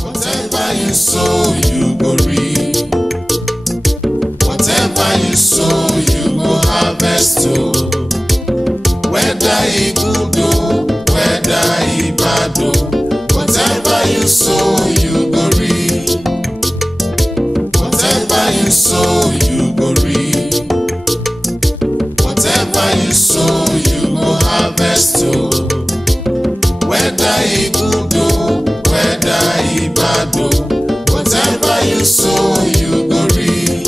Whatever you sow, you go reap. Whatever you sow, you go harvest. Whether it good or whether it bad, whatever you sow, you go reap. Whatever you sow, you go reap. Whatever you sow, you go harvest. Whether it good or whether it bad, whatever you sow, you go reap.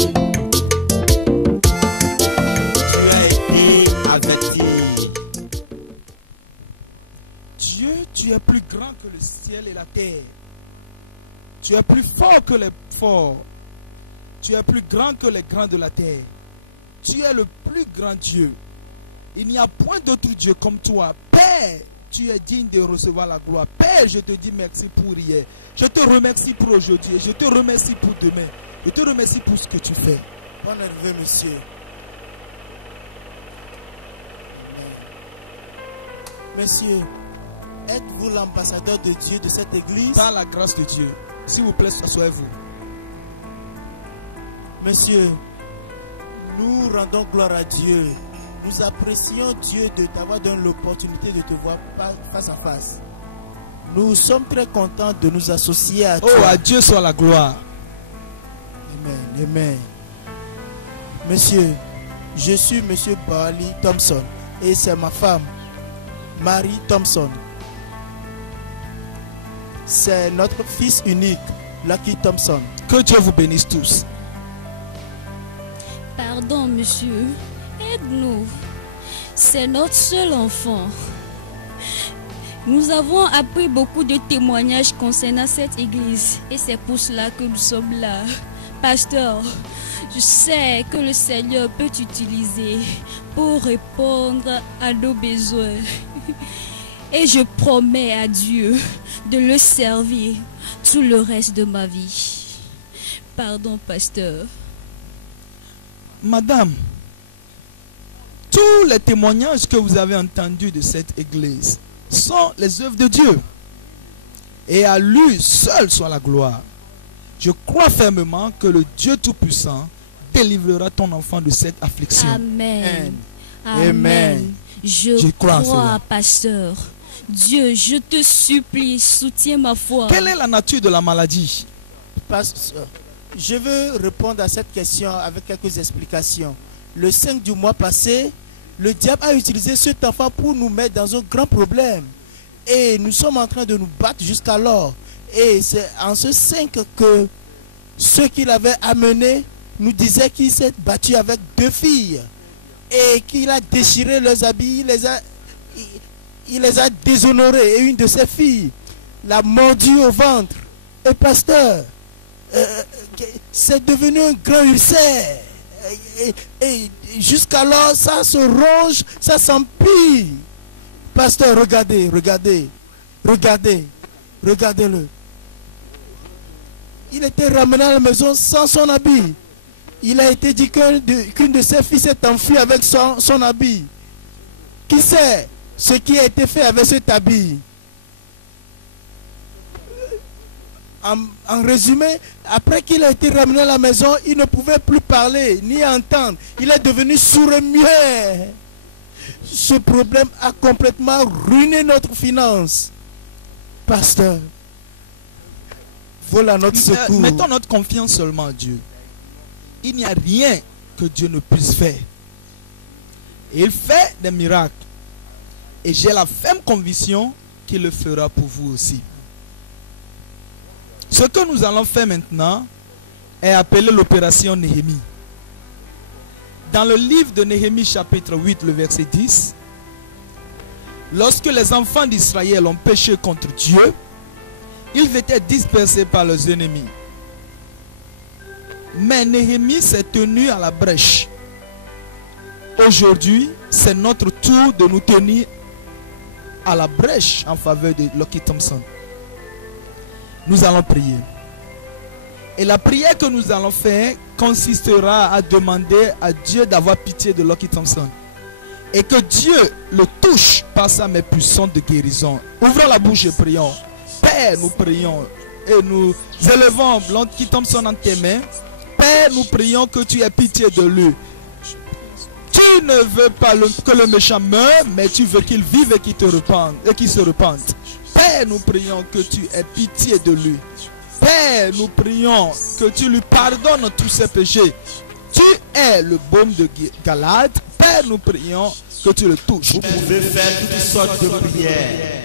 Tu as été averti. Dieu, tu es plus grand que le ciel et la terre. Tu es plus fort que les forts. Tu es plus grand que les grands de la terre. Tu es le plus grand Dieu. Il n'y a point d'autre Dieu comme toi. Père, tu es digne de recevoir la gloire. Père, je te dis merci pour hier. Je te remercie pour aujourd'hui et je te remercie pour demain. Je te remercie pour ce que tu fais. Bonne arrivée, monsieur. Monsieur, êtes-vous l'ambassadeur de Dieu de cette église? Par la grâce de Dieu, s'il vous plaît, soyez-vous. Monsieur, nous rendons gloire à Dieu. Nous apprécions Dieu de t'avoir donné l'opportunité de te voir face à face. Nous sommes très contents de nous associer à toi. Oh, à Dieu soit la gloire. Amen, amen. Monsieur, je suis monsieur Bali Thompson et c'est ma femme, Marie Thompson. C'est notre fils unique, Lucky Thompson. Que Dieu vous bénisse tous. Pardon, monsieur. Aide-nous. C'est notre seul enfant. Nous avons appris beaucoup de témoignages concernant cette église et c'est pour cela que nous sommes là. Pasteur, je sais que le Seigneur peut t'utiliser pour répondre à nos besoins. Et je promets à Dieu de le servir tout le reste de ma vie. Pardon, pasteur. Madame, tous les témoignages que vous avez entendus de cette église sont les œuvres de Dieu. Et à lui seul soit la gloire. Je crois fermement que le Dieu Tout-Puissant délivrera ton enfant de cette affliction. Amen. Amen. Amen. Je crois en crois, cela. pasteur. Dieu, je te supplie, soutiens ma foi. Quelle est la nature de la maladie? Pasteur, je veux répondre à cette question avec quelques explications. Le 5 du mois passé, le diable a utilisé cet enfant pour nous mettre dans un grand problème. Et nous sommes en train de nous battre jusqu'alors. Et c'est en ce 5 que ceux qu'il avait amenés nous disaient qu'il s'est battu avec 2 filles. Et qu'il a déchiré leurs habits, il les a déshonorés. Et une de ses filles l'a mordu au ventre. Et pasteur, c'est devenu un grand ulcère. Et jusqu'alors, ça se ronge, ça s'empire. Pasteur, regardez, regardez, regardez, regardez-le. Il était ramené à la maison sans son habit. Il a été dit qu'une de ses filles s'est enfuie avec son habit. Qui sait ce qui a été fait avec cet habit? En résumé, après qu'il a été ramené à la maison, il ne pouvait plus parler ni entendre. Il est devenu sourd et muet. Ce problème a complètement ruiné notre finance. Pasteur, voilà notre secours. Mettons notre confiance seulement en Dieu. Il n'y a rien que Dieu ne puisse faire. Il fait des miracles. Et j'ai la ferme conviction qu'il le fera pour vous aussi. Ce que nous allons faire maintenant est appelé l'opération Néhémie. Dans le livre de Néhémie chapitre 8, le verset 10, lorsque les enfants d'Israël ont péché contre Dieu, ils étaient dispersés par leurs ennemis. Mais Néhémie s'est tenu à la brèche. Aujourd'hui, c'est notre tour de nous tenir à la brèche en faveur de Lucky Thompson. Nous allons prier. Et la prière que nous allons faire consistera à demander à Dieu d'avoir pitié de Lucky Thompson. Et que Dieu le touche par sa main puissante de guérison. Ouvrons la bouche et prions. Père Père, nous prions et nous élevons Lonky Thompson en tes mains. Père, nous prions que tu aies pitié de lui. Tu ne veux pas que le méchant meure, mais tu veux qu'il vive et qu'il se repente. Père, nous prions que tu aies pitié de lui. Père, nous prions que tu lui pardonnes tous ses péchés. Tu es le baume de Galade. Père, nous prions que tu le touches. Vous pouvez faire toutes sortes de prières.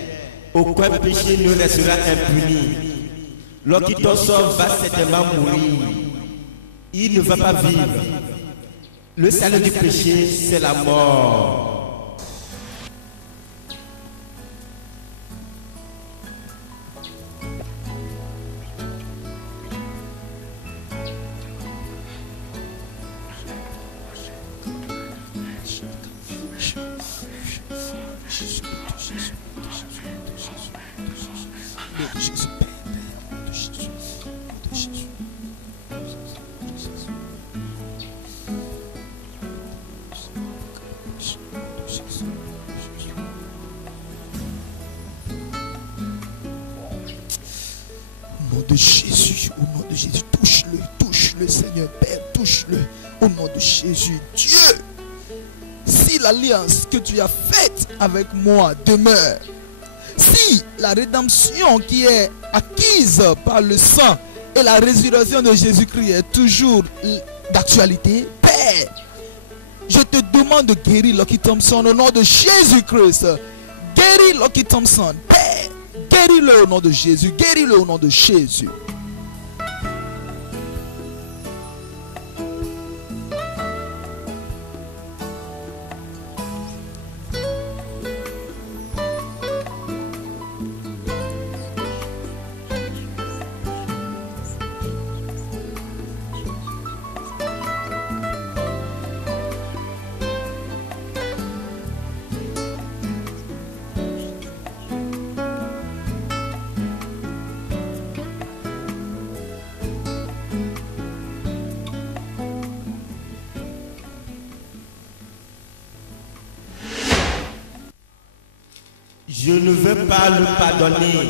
Aucun péché ne restera impuni. Lonky Thompson va certainement mourir. Il ne va pas vivre. Le salaire du péché, c'est la mort. Au nom de Jésus, au nom de Jésus, touche-le, Seigneur Père, touche-le, au nom de Jésus. Dieu, si l'alliance que tu as faite avec moi demeure, si la rédemption qui est acquise par le sang et la résurrection de Jésus-Christ est toujours d'actualité, Père, je te demande de guérir Lonky Thompson au nom de Jésus-Christ. Guéris Lonky Thompson, Père. Guéris-le au nom de Jésus. Guéris-le au nom de Jésus. Je ne veux pas le pardonner.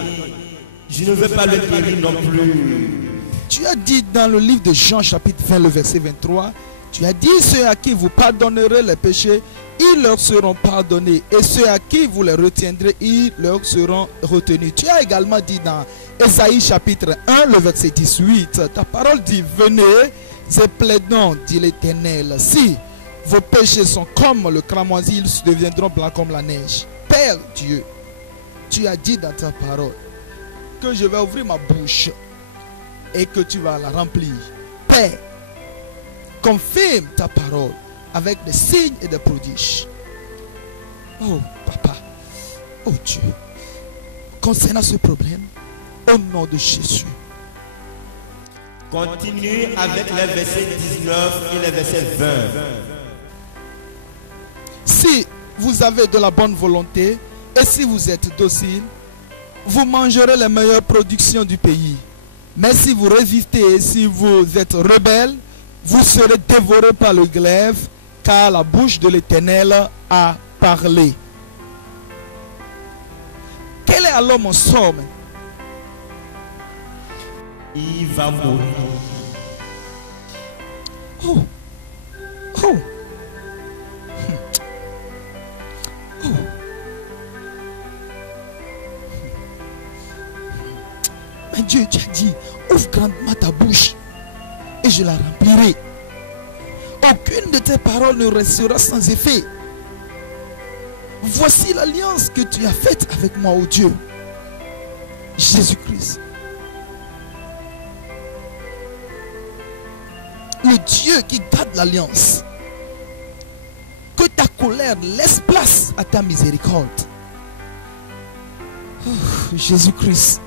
Je ne veux pas le guérir non plus. Tu as dit dans le livre de Jean chapitre 20, le verset 23, tu as dit ceux à qui vous pardonnerez les péchés, ils leur seront pardonnés. Et ceux à qui vous les retiendrez, ils leur seront retenus. Tu as également dit dans Ésaïe chapitre 1, le verset 18, ta parole dit, venez et plaidons, dit l'Éternel. Si vos péchés sont comme le cramoisi, ils deviendront blancs comme la neige. Père Dieu, tu as dit dans ta parole que je vais ouvrir ma bouche et que tu vas la remplir. Père, confirme ta parole avec des signes et des prodiges. Oh Papa, oh Dieu, concernant ce problème, au nom de Jésus. Continue avec les versets 19 et les versets 20. Si vous avez de la bonne volonté et si vous êtes docile, vous mangerez les meilleures productions du pays. Mais si vous résistez et si vous êtes rebelles, vous serez dévorés par le glaive, car la bouche de l'Éternel a parlé. Quel est alors mon sort? Il va mourir. Oh, oh. Oh. Mais Dieu, tu as dit, ouvre grandement ta bouche et je la remplirai. Aucune de tes paroles ne restera sans effet. Voici l'alliance que tu as faite avec moi, ô Dieu, Jésus-Christ. Le Dieu qui garde l'alliance. Que ta colère laisse place à ta miséricorde. Oh, Jésus-Christ.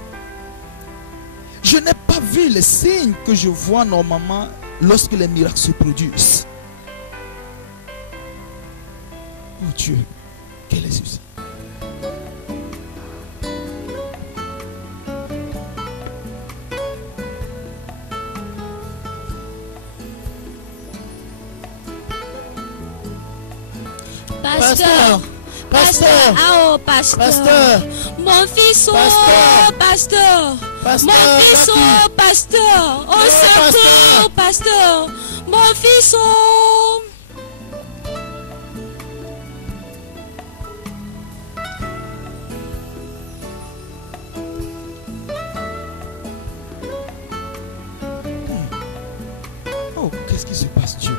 Je n'ai pas vu les signes que je vois normalement lorsque les miracles se produisent. Oh Dieu, quel est ceci? Pasteur. Ah oh, pasteur. Pasteur. Mon fils, oh, pasteur. Pasteur, Mon fils, papi. oh, pasteur. Au secours, pasteur. Mon fils, oh. Oh, qu'est-ce qui se passe, Dieu?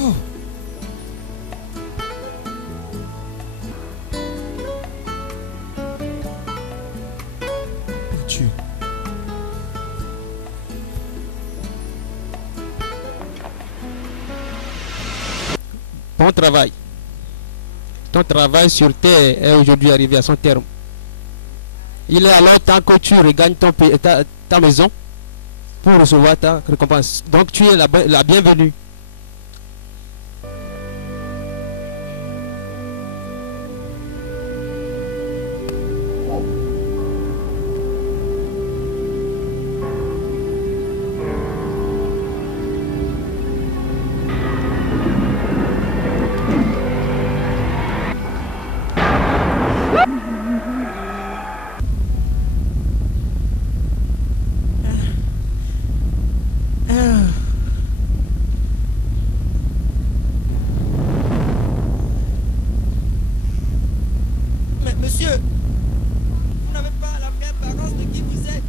Oh. Oh, Dieu. Bon travail. Ton travail sur terre est aujourd'hui arrivé à son terme. Il est alors temps que tu regagnes ta maison pour recevoir ta récompense. Donc tu es la bienvenue. Mais monsieur, vous n'avez pas la vraie apparence de qui vous êtes.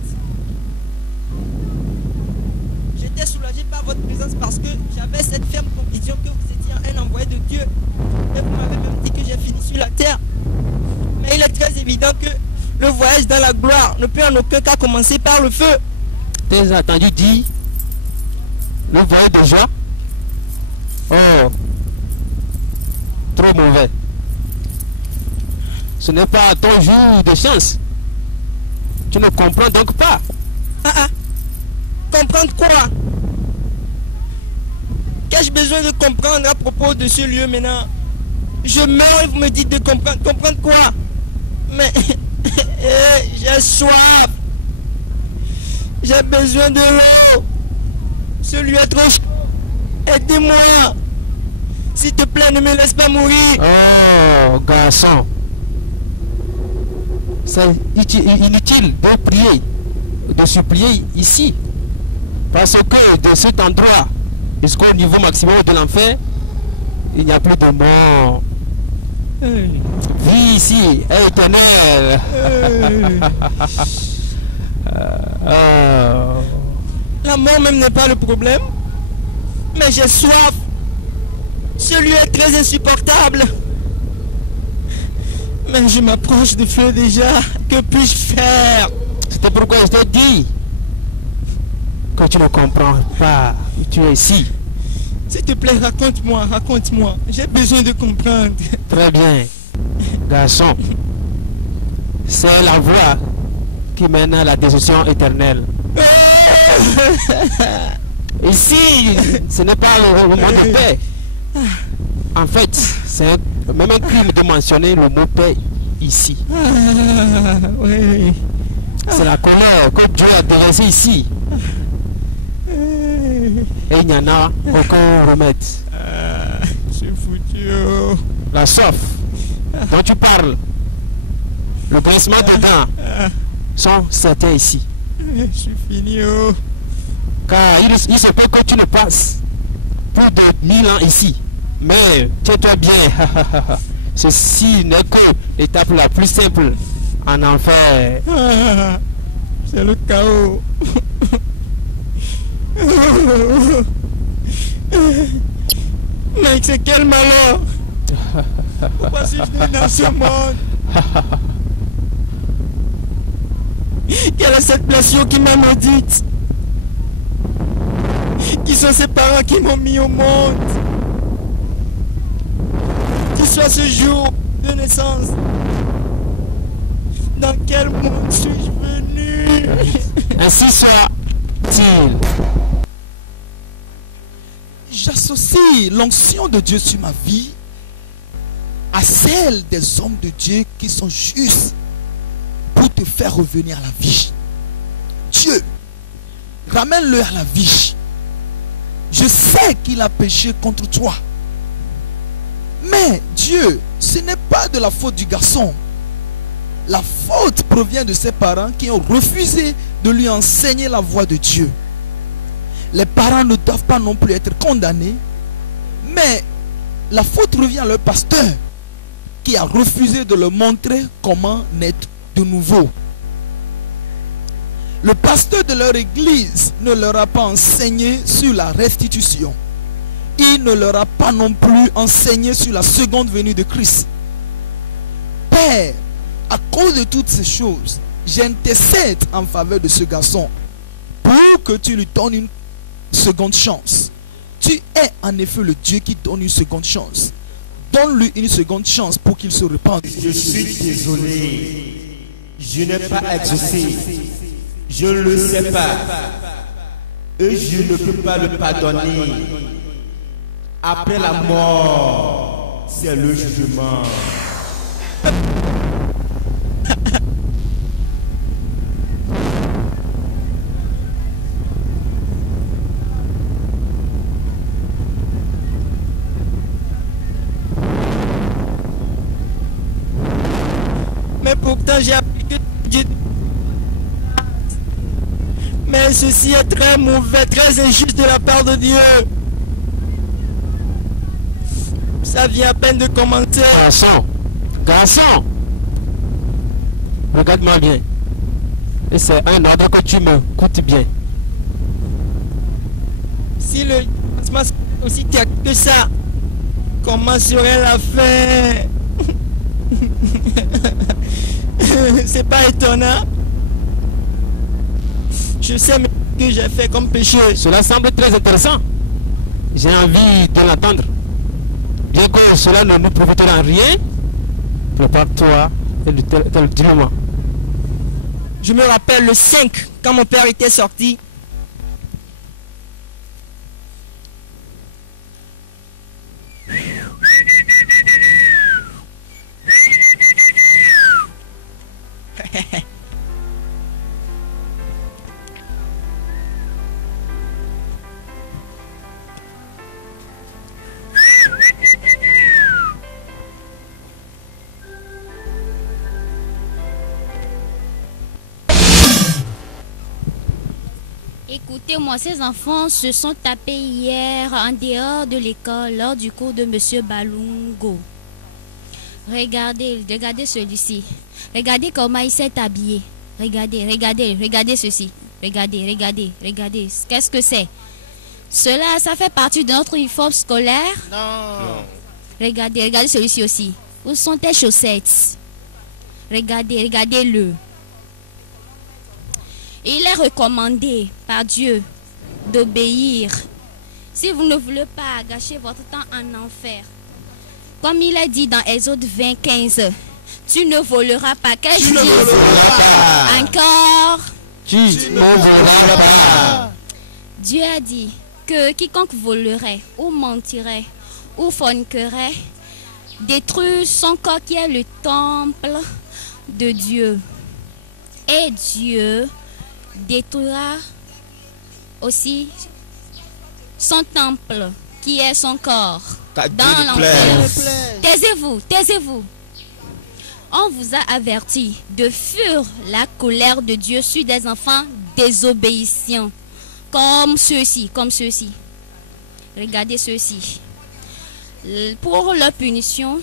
J'étais soulagé par votre présence parce que j'avais cette ferme conviction que vous étiez un envoyé de Dieu. Et vous m'avez même dit que j'ai fini sur la terre. Mais il est très évident que le voyage dans la gloire ne peut en aucun cas commencer par le feu. T'as entendu dire le voyage de joie? Oh, trop mauvais. Ce n'est pas ton jour de chance. Tu ne comprends donc pas. Ah ah. Comprendre quoi? Qu'ai-je besoin de comprendre à propos de ce lieu maintenant? Je meurs et vous me dites de comprendre. Comprendre quoi? Mais j'ai soif. J'ai besoin de l'eau. Ce lieu est trop chaud. Aidez-moi. S'il te plaît, ne me laisse pas mourir. Oh, garçon. C'est inutile de prier, de supplier ici. Parce que de cet endroit jusqu'au niveau maximum de l'enfer, il n'y a plus de mort. Vie ici est éternelle. La mort même n'est pas le problème. Mais j'ai soif. Ce lieu est très insupportable. Mais je m'approche du feu déjà. Que puis-je faire? C'était pourquoi je t'ai dit que tu ne comprends pas. Tu es ici. S'il te plaît, raconte-moi, raconte-moi. J'ai besoin de comprendre. Très bien. Garçon, c'est la voie qui mène à la destruction éternelle. Ici, ce n'est pas le monde de paix. En fait, c'est même un crime de mentionner le mot paix ici. Oui. C'est la colère que Dieu a dressée ici. Et il n'y en a aucun remède. C'est foutu. Oh. La soif dont tu parles, le grincement de dents sont certains ici. Je suis fini. Oh. Car il se peut que tu ne passes plus de 1000 ans ici. Mais tiens-toi bien. Ceci n'est que l'étape la plus simple en enfer. Ah, c'est le chaos. Mais c'est quel malheur. Pourquoi suis-je venu dans ce monde? Quelle est cette blessure qui m'a maudite? Qui sont ces parents qui m'ont mis au monde? Qui soit ce jour de naissance? Dans quel monde suis-je venu? Ainsi soit-il. J'associe l'onction de Dieu sur ma vie à celle des hommes de Dieu qui sont justes pour te faire revenir à la vie. Dieu, ramène-le à la vie. Je sais qu'il a péché contre toi. Mais Dieu, ce n'est pas de la faute du garçon. La faute provient de ses parents qui ont refusé de lui enseigner la voie de Dieu. Les parents ne doivent pas non plus être condamnés, mais la faute revient à leur pasteur qui a refusé de leur montrer comment naître de nouveau. Le pasteur de leur église ne leur a pas enseigné sur la restitution. Il ne leur a pas non plus enseigné sur la seconde venue de Christ. Père, à cause de toutes ces choses, j'intercède en faveur de ce garçon pour que tu lui donnes une seconde chance. Tu es en effet le Dieu qui donne une seconde chance. Donne-lui une seconde chance pour qu'il se repente. Je suis désolé. Je n'ai pas exaucé. Je ne le sais pas. Et je ne peux pas le pardonner. Après la mort, c'est le jugement. Mais pourtant j'ai appris que Dieu... Mais ceci est très mauvais, très injuste de la part de Dieu. Ça vient à peine de commencer. Garçon, garçon, regarde-moi bien. Et c'est un ordre que tu me coûtes bien. Si le commencement serait aussi terrible que ça, comment serait la fin? C'est pas étonnant. Je sais même que j'ai fait comme péché. Cela semble très intéressant. J'ai envie de l'entendre. Bien que cela ne nous profitera en rien, prépare-toi et dis-le-moi. Je me rappelle le 5, quand mon père était sorti. Écoutez-moi, ces enfants se sont tapés hier en dehors de l'école lors du cours de Monsieur Balungo. Regardez, regardez celui-ci. Regardez comment il s'est habillé. Regardez, regardez, regardez ceci. Regardez, regardez, regardez. Qu'est-ce que c'est? Cela, ça fait partie de notre uniforme scolaire? Non. Regardez, regardez celui-ci aussi. Où sont tes chaussettes? Regardez, regardez-le. Il est recommandé par Dieu d'obéir. Si vous ne voulez pas gâcher votre temps en enfer, comme il est dit dans Exode 20:15, tu ne voleras pas. Qu'est-ce que dit encore? Tu ne voleras pas. Dieu a dit que quiconque volerait ou mentirait ou forniquerait détruit son corps qui est le temple de Dieu. Et Dieu détruira aussi son temple qui est son corps dans l'enfer. Taisez-vous, taisez-vous. On vous a averti de fuir la colère de Dieu sur des enfants désobéissants comme ceux-ci, comme ceux-ci. Regardez ceux-ci. Pour leur punition,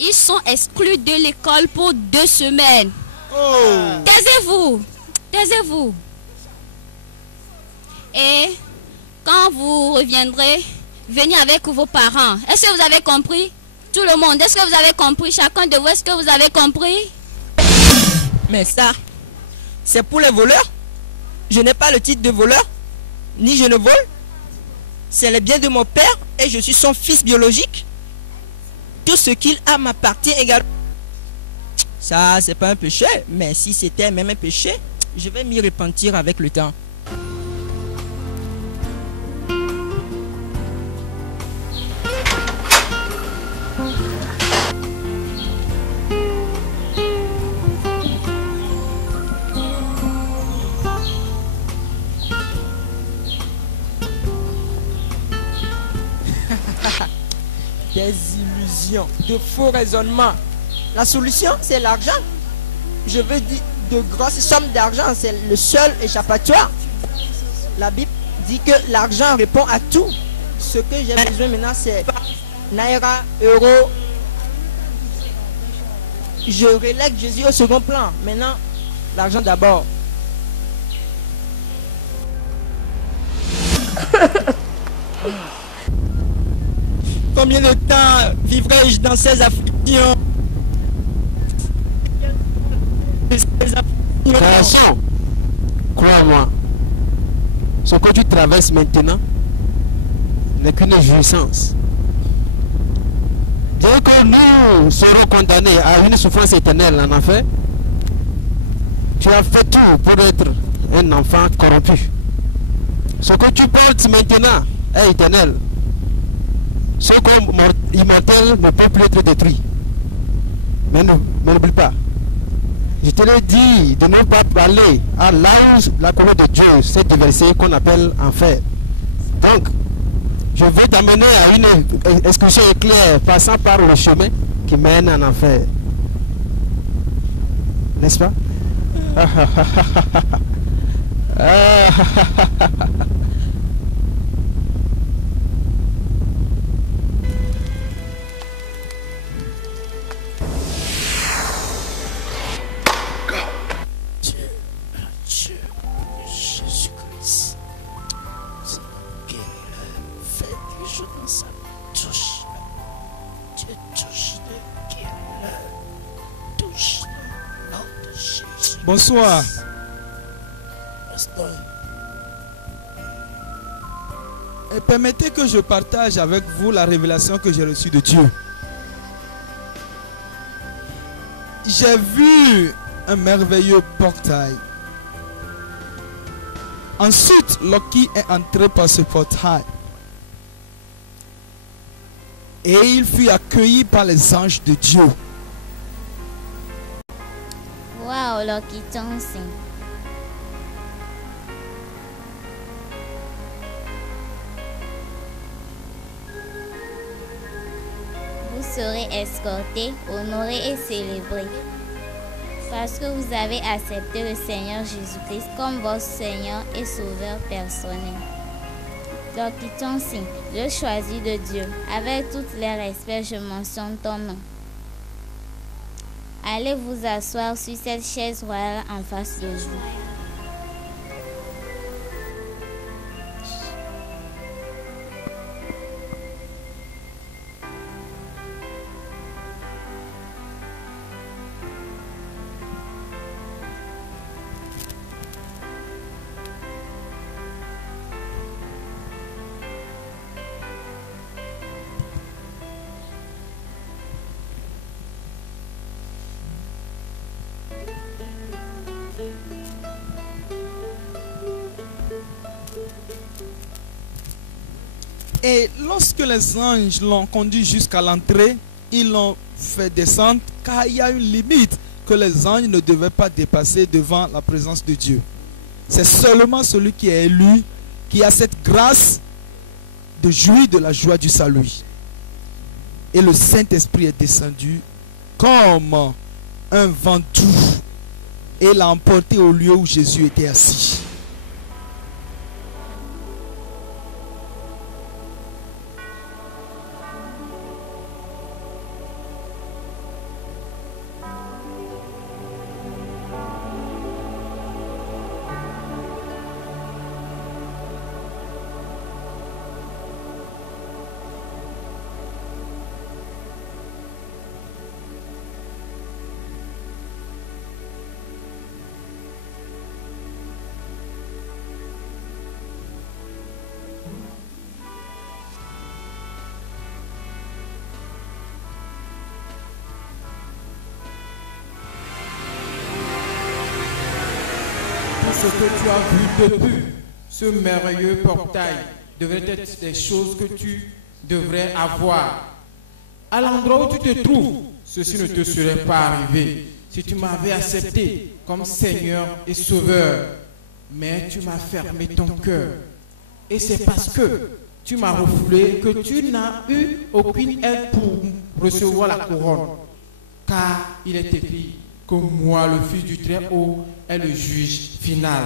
ils sont exclus de l'école pour 2 semaines. Taisez-vous. Taisez-vous. Et quand vous reviendrez, venez avec vos parents. Est-ce que vous avez compris? Tout le monde, est-ce que vous avez compris? Chacun de vous, est-ce que vous avez compris? Mais ça, c'est pour les voleurs. Je n'ai pas le titre de voleur, ni je ne vole. C'est le bien de mon père et je suis son fils biologique. Tout ce qu'il a m'appartient également. Ça, c'est pas un péché, mais si c'était même un péché, je vais m'y repentir avec le temps. Des illusions. illusions, de faux raisonnements. La solution, c'est l'argent. Je veux dire, de grosses sommes d'argent, c'est le seul échappatoire. La Bible dit que l'argent répond à tout. Ce que j'ai besoin maintenant, c'est naira, euro. Je relègue Jésus au second plan. Maintenant, l'argent d'abord. Combien de temps vivrai-je dans ces afflictions? Garçon, crois-moi, ce que tu traverses maintenant n'est qu'une jouissance. Bien que nous serons condamnés à une souffrance éternelle en enfer, tu as fait tout pour être un enfant corrompu. Ce que tu portes maintenant est éternel. Ce corps immortel ne peut plus être détruit. Mais n'oublie pas. Je te l'ai dit de ne pas parler à là où la colonne de Dieu s'est déversée qu'on appelle enfer. Donc, je vais t'amener à une excursion éclair passant par le chemin qui mène en enfer. N'est-ce pas? Jésus-Christ, fais quelque chose dans sa touche. Tu touches le guérisseur. Touche le nom de Jésus. Bonsoir. Pasteur. Et permettez que je partage avec vous la révélation que j'ai reçue de Dieu. J'ai vu un merveilleux portail. Ensuite, Loki est entré par ce portail. Et il fut accueilli par les anges de Dieu. Wow, Loki Thompson. Vous serez escorté, honoré et célébré. Parce que vous avez accepté le Seigneur Jésus-Christ comme votre Seigneur et Sauveur personnel. Loki Thompson, le choisi de Dieu. Avec tous les respects, je mentionne ton nom. Allez vous asseoir sur cette chaise royale en face de vous. Et lorsque les anges l'ont conduit jusqu'à l'entrée, ils l'ont fait descendre car il y a une limite que les anges ne devaient pas dépasser devant la présence de Dieu. C'est seulement celui qui est élu qui a cette grâce de jouir de la joie du salut. Et le Saint-Esprit est descendu comme un vent doux et l'a emporté au lieu où Jésus était assis. Ce que tu as vu depuis ce merveilleux portail devrait être des choses que tu devrais avoir. À l'endroit où tu te trouves, ceci ne te serait pas arrivé si tu m'avais accepté comme Seigneur et Sauveur. Mais tu m'as fermé ton cœur. Et c'est parce que tu m'as refoulé, que tu n'as eu aucune aide pour recevoir la couronne. Car il est écrit que moi, le Fils du Très-Haut, est le juge final.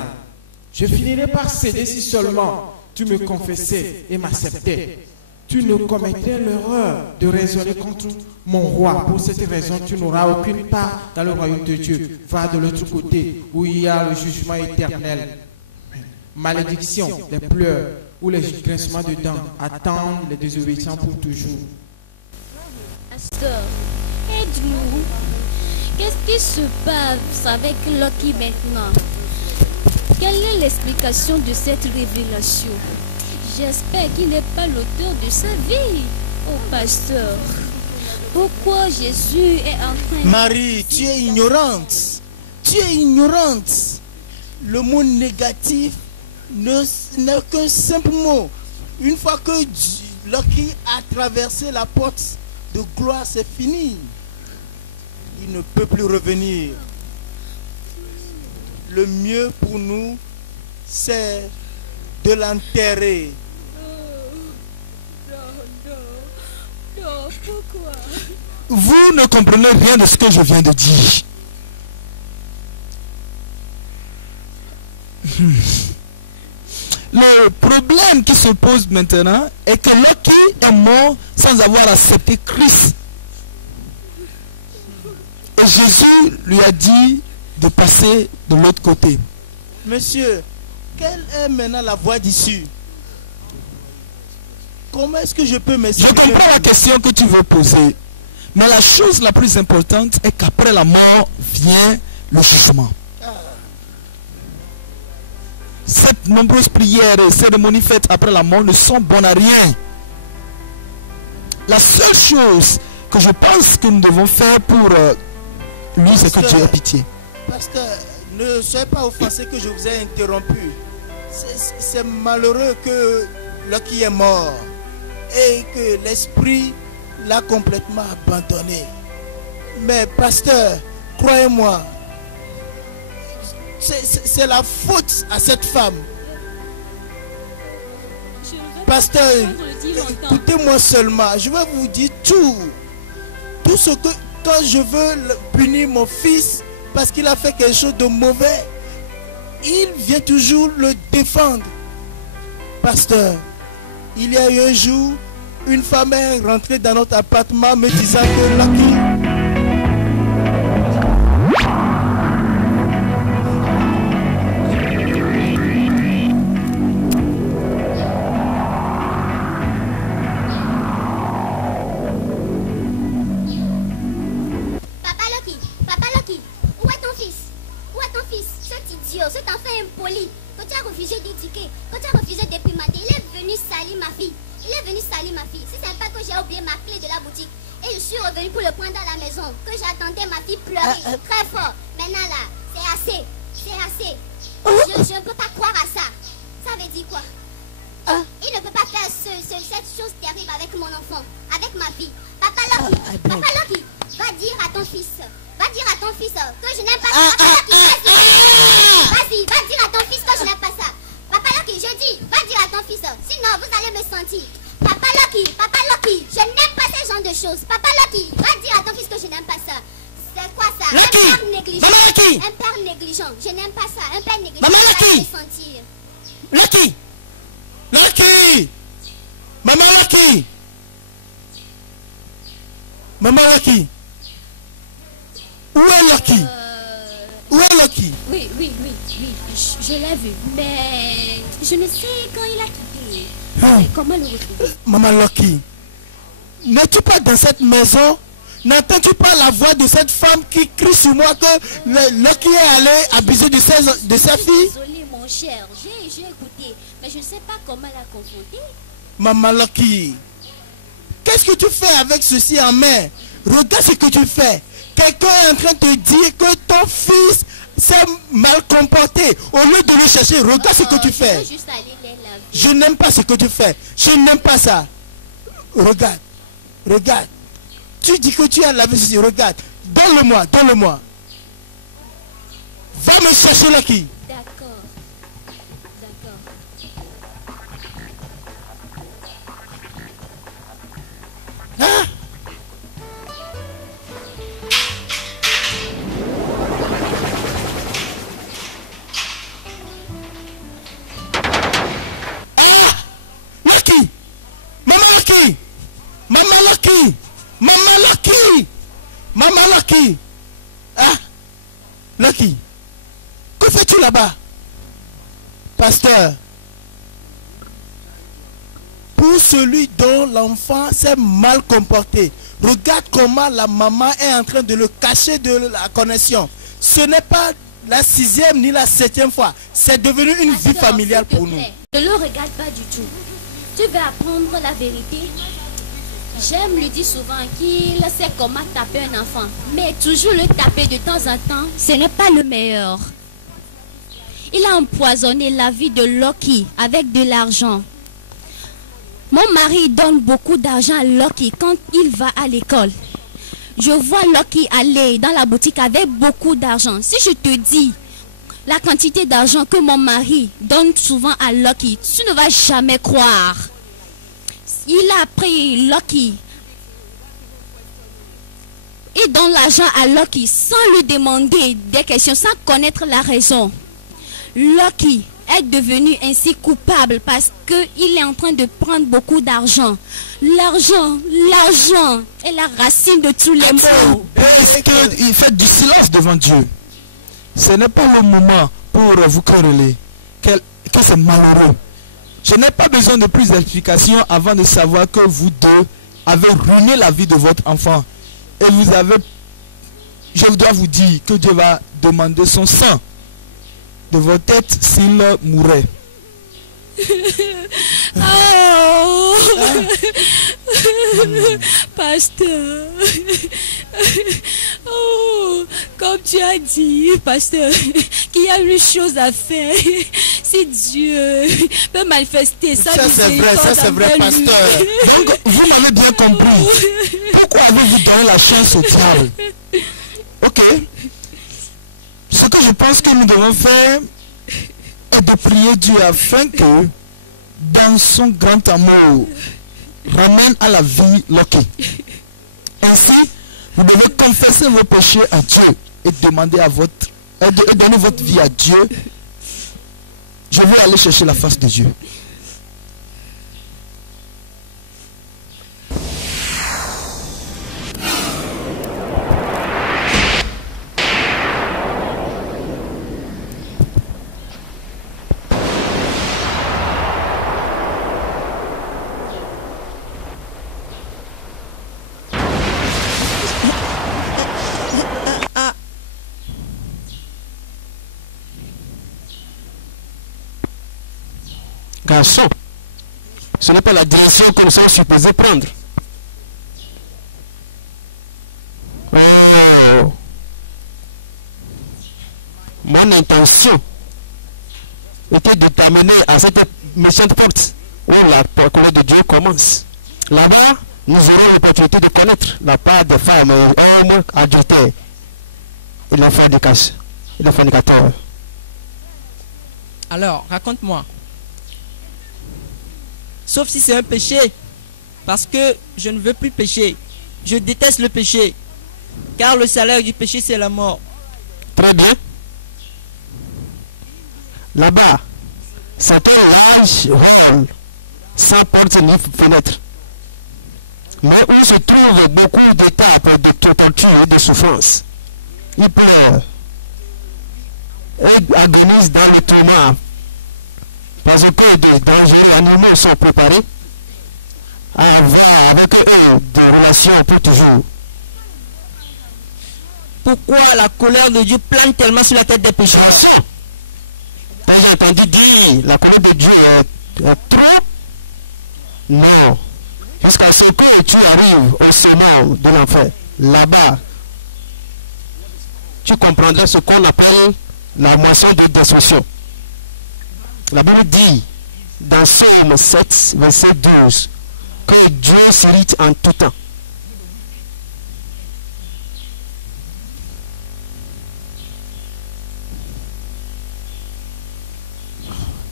Je finirai par céder si seulement tu me confessais et m'acceptais. Tu ne commettrais l'erreur de raisonner contre mon roi. Pour cette raison, tu n'auras aucune part dans le royaume de Dieu. Va de l'autre côté où il y a le jugement éternel. Malédiction, les pleurs ou les grincements de dents attendent les désobéissants pour toujours. Pasteur, aide-nous. Qu'est-ce qui se passe avec Lucky maintenant? Quelle est l'explication de cette révélation? J'espère qu'il n'est pas l'auteur de sa vie. Oh pasteur, pourquoi Jésus est en train de... Marie, tu es ignorante. Tu es ignorante. Le mot négatif n'est qu'un simple mot. Une fois que Lucky a traversé la porte de gloire, c'est fini. Il ne peut plus revenir. Le mieux pour nous, c'est de l'enterrer. Non, pourquoi? Vous ne comprenez rien de ce que je viens de dire. Le problème qui se pose maintenant est que Lucky est mort sans avoir accepté Christ. Et Jésus lui a dit de passer de l'autre côté. Monsieur, quelle est maintenant la voie d'issue? Comment est-ce que je peux Je m'expliquer? comprends la question que tu veux poser. Mais la chose la plus importante est qu'après la mort vient le jugement. Cette nombreuses prières et cérémonies faites après la mort ne sont bonnes à rien. La seule chose que je pense que nous devons faire pour lui, c'est que Dieu ait pitié. Pasteur, ne soyez pas offensé que je vous ai interrompu. C'est malheureux que Lucky est mort et que l'esprit l'a complètement abandonné. Mais pasteur, croyez-moi, c'est la faute à cette femme. Pasteur, écoutez-moi seulement. Je vais vous dire tout. Tout ce que, quand je veux punir mon fils parce qu'il a fait quelque chose de mauvais, il vient toujours le défendre. Pasteur, il y a eu un jour, une femme est rentrée dans notre appartement me disant que Lucky... Cet enfant impoli, quand tu as refusé d'éduquer, quand tu as refusé de primater, il est venu salir ma fille. Il est venu salir ma fille. Si c'est pas que j'ai oublié ma clé de la boutique et je suis revenu pour le prendre à la maison, que j'attendais ma fille pleurer très fort. Maintenant là, c'est assez. C'est assez. Je ne peux pas croire à ça. Ça veut dire quoi? Il ne peut pas faire cette chose terrible avec mon enfant, avec ma fille. Papa Lucky, va dire à ton fils. Va dire à ton fils que je n'aime pas ça. Vas-y, va dire à ton fils que je n'aime pas ça. Papa Lucky, je dis, va dire à ton fils. Sinon, vous allez me sentir. Papa Lucky, je n'aime pas ce genre de choses. Papa Lucky, va dire à ton fils que je n'aime pas ça. C'est quoi ça? Un père négligent. Un père négligent. Je n'aime pas ça. Un père négligent, vous allez me sentir. Lucky! Lucky! Maman Lucky! Maman Lucky! Où est Lucky? Où est Lucky? Oui, je l'ai vu, mais je ne sais quand il a quitté. Mais comment le retrouver? Maman Lucky, n'es-tu pas dans cette maison? N'entends-tu pas la voix de cette femme qui crie sur moi que Lucky est allé abuser de sa fille? Désolé mon cher, j'ai écouté, mais je ne sais pas comment la confronter. Maman Lucky, qu'est-ce que tu fais avec ceci en main? Regarde ce que tu fais. Quelqu'un est en train de te dire que ton fils s'est mal comporté. Au lieu de le chercher, regarde ce que tu fais. Je n'aime pas ce que tu fais. Je n'aime pas ça. Regarde. Regarde. Tu dis que tu as lavé ceci. Regarde. Donne-le-moi. Va me chercher Lucky. D'accord. Lucky, que fais-tu là-bas? Pasteur, pour celui dont l'enfant s'est mal comporté, regarde comment la maman est en train de le cacher de la connexion. Ce n'est pas la 6e ni la 7e fois. C'est devenu une vie familiale pour nous. Ne le regarde pas du tout. Tu veux apprendre la vérité. J'aime lui dire souvent qu'il sait comment taper un enfant. Mais toujours le taper de temps en temps, ce n'est pas le meilleur. Il a empoisonné la vie de Lucky avec de l'argent. Mon mari donne beaucoup d'argent à Lucky quand il va à l'école. Je vois Lucky aller dans la boutique avec beaucoup d'argent. Si je te dis la quantité d'argent que mon mari donne souvent à Lucky, tu ne vas jamais croire. Il a pris Lucky. Il donne l'argent à Lucky sans lui demander des questions, sans connaître la raison. Lucky est devenu ainsi coupable parce qu'il est en train de prendre beaucoup d'argent. L'argent est la racine de tous les maux. Est-ce qu'il fait du silence devant Dieu? Ce n'est pas le moment pour vous quereller, que c'est malheureux. Je n'ai pas besoin de plus d'explications avant de savoir que vous deux avez ruiné la vie de votre enfant. Et je dois vous dire que Dieu va demander son sang de votre tête s'il mourait. Oh. Pasteur. Oh, comme tu as dit, pasteur, qu'il y a une chose à faire. Si Dieu peut manifester ça, c'est vrai, pasteur. Donc, vous m'avez bien compris. Pourquoi avez-vous donné la chance au diable? Ok. Ce que je pense que nous devons faire est de prier Dieu afin que, dans son grand amour, ramène à la vie Lucky. Ainsi, vous devez confesser vos péchés à Dieu et demander et donner votre vie à Dieu. Je vais aller chercher la face de Dieu. Garçon, ce n'est pas la direction que nous sommes supposés prendre. Oh. Mon intention était de t'amener à cette méchante porte où la colère de Dieu commence. Là-bas, nous aurons l'opportunité de connaître la part des femmes et hommes adultères et les fornicateurs. Alors, raconte-moi. Sauf si c'est un péché. Parce que je ne veux plus pécher. Je déteste le péché. Car le salaire du péché, c'est la mort. Très bien. Là-bas, c'est un large hall, sans porte ni fenêtre. Mais où se trouvent beaucoup d'étapes de torture et de souffrance. Il pleure. Et agonise dans le tourment. Parce que des dangereux animaux sont préparés à avoir avec eux des relations pour toujours. Pourquoi la colère de Dieu plane tellement sur la tête des pécheurs? J'ai entendu dire la colère de Dieu est trop? Non. Jusqu'à ce que tu arrives au sommet de l'enfer, là-bas, tu comprendras ce qu'on appelle la moisson de destruction. La Bible dit dans Psaume 7, verset 12, que Dieu s'irrite en tout temps.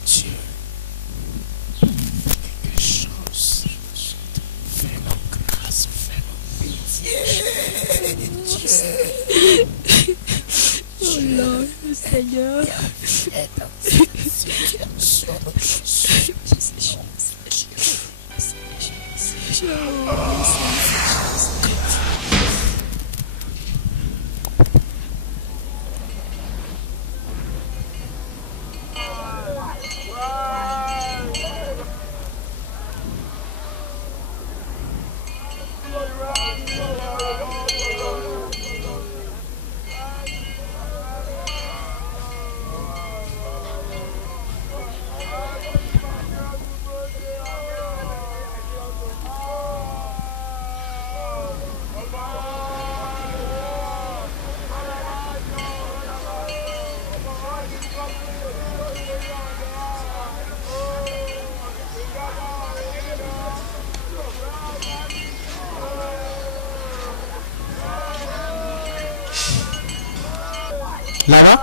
Dieu, quelque chose, fais-moi grâce, fais-moi pitié. Dieu. Oh non, Seigneur. Là-bas,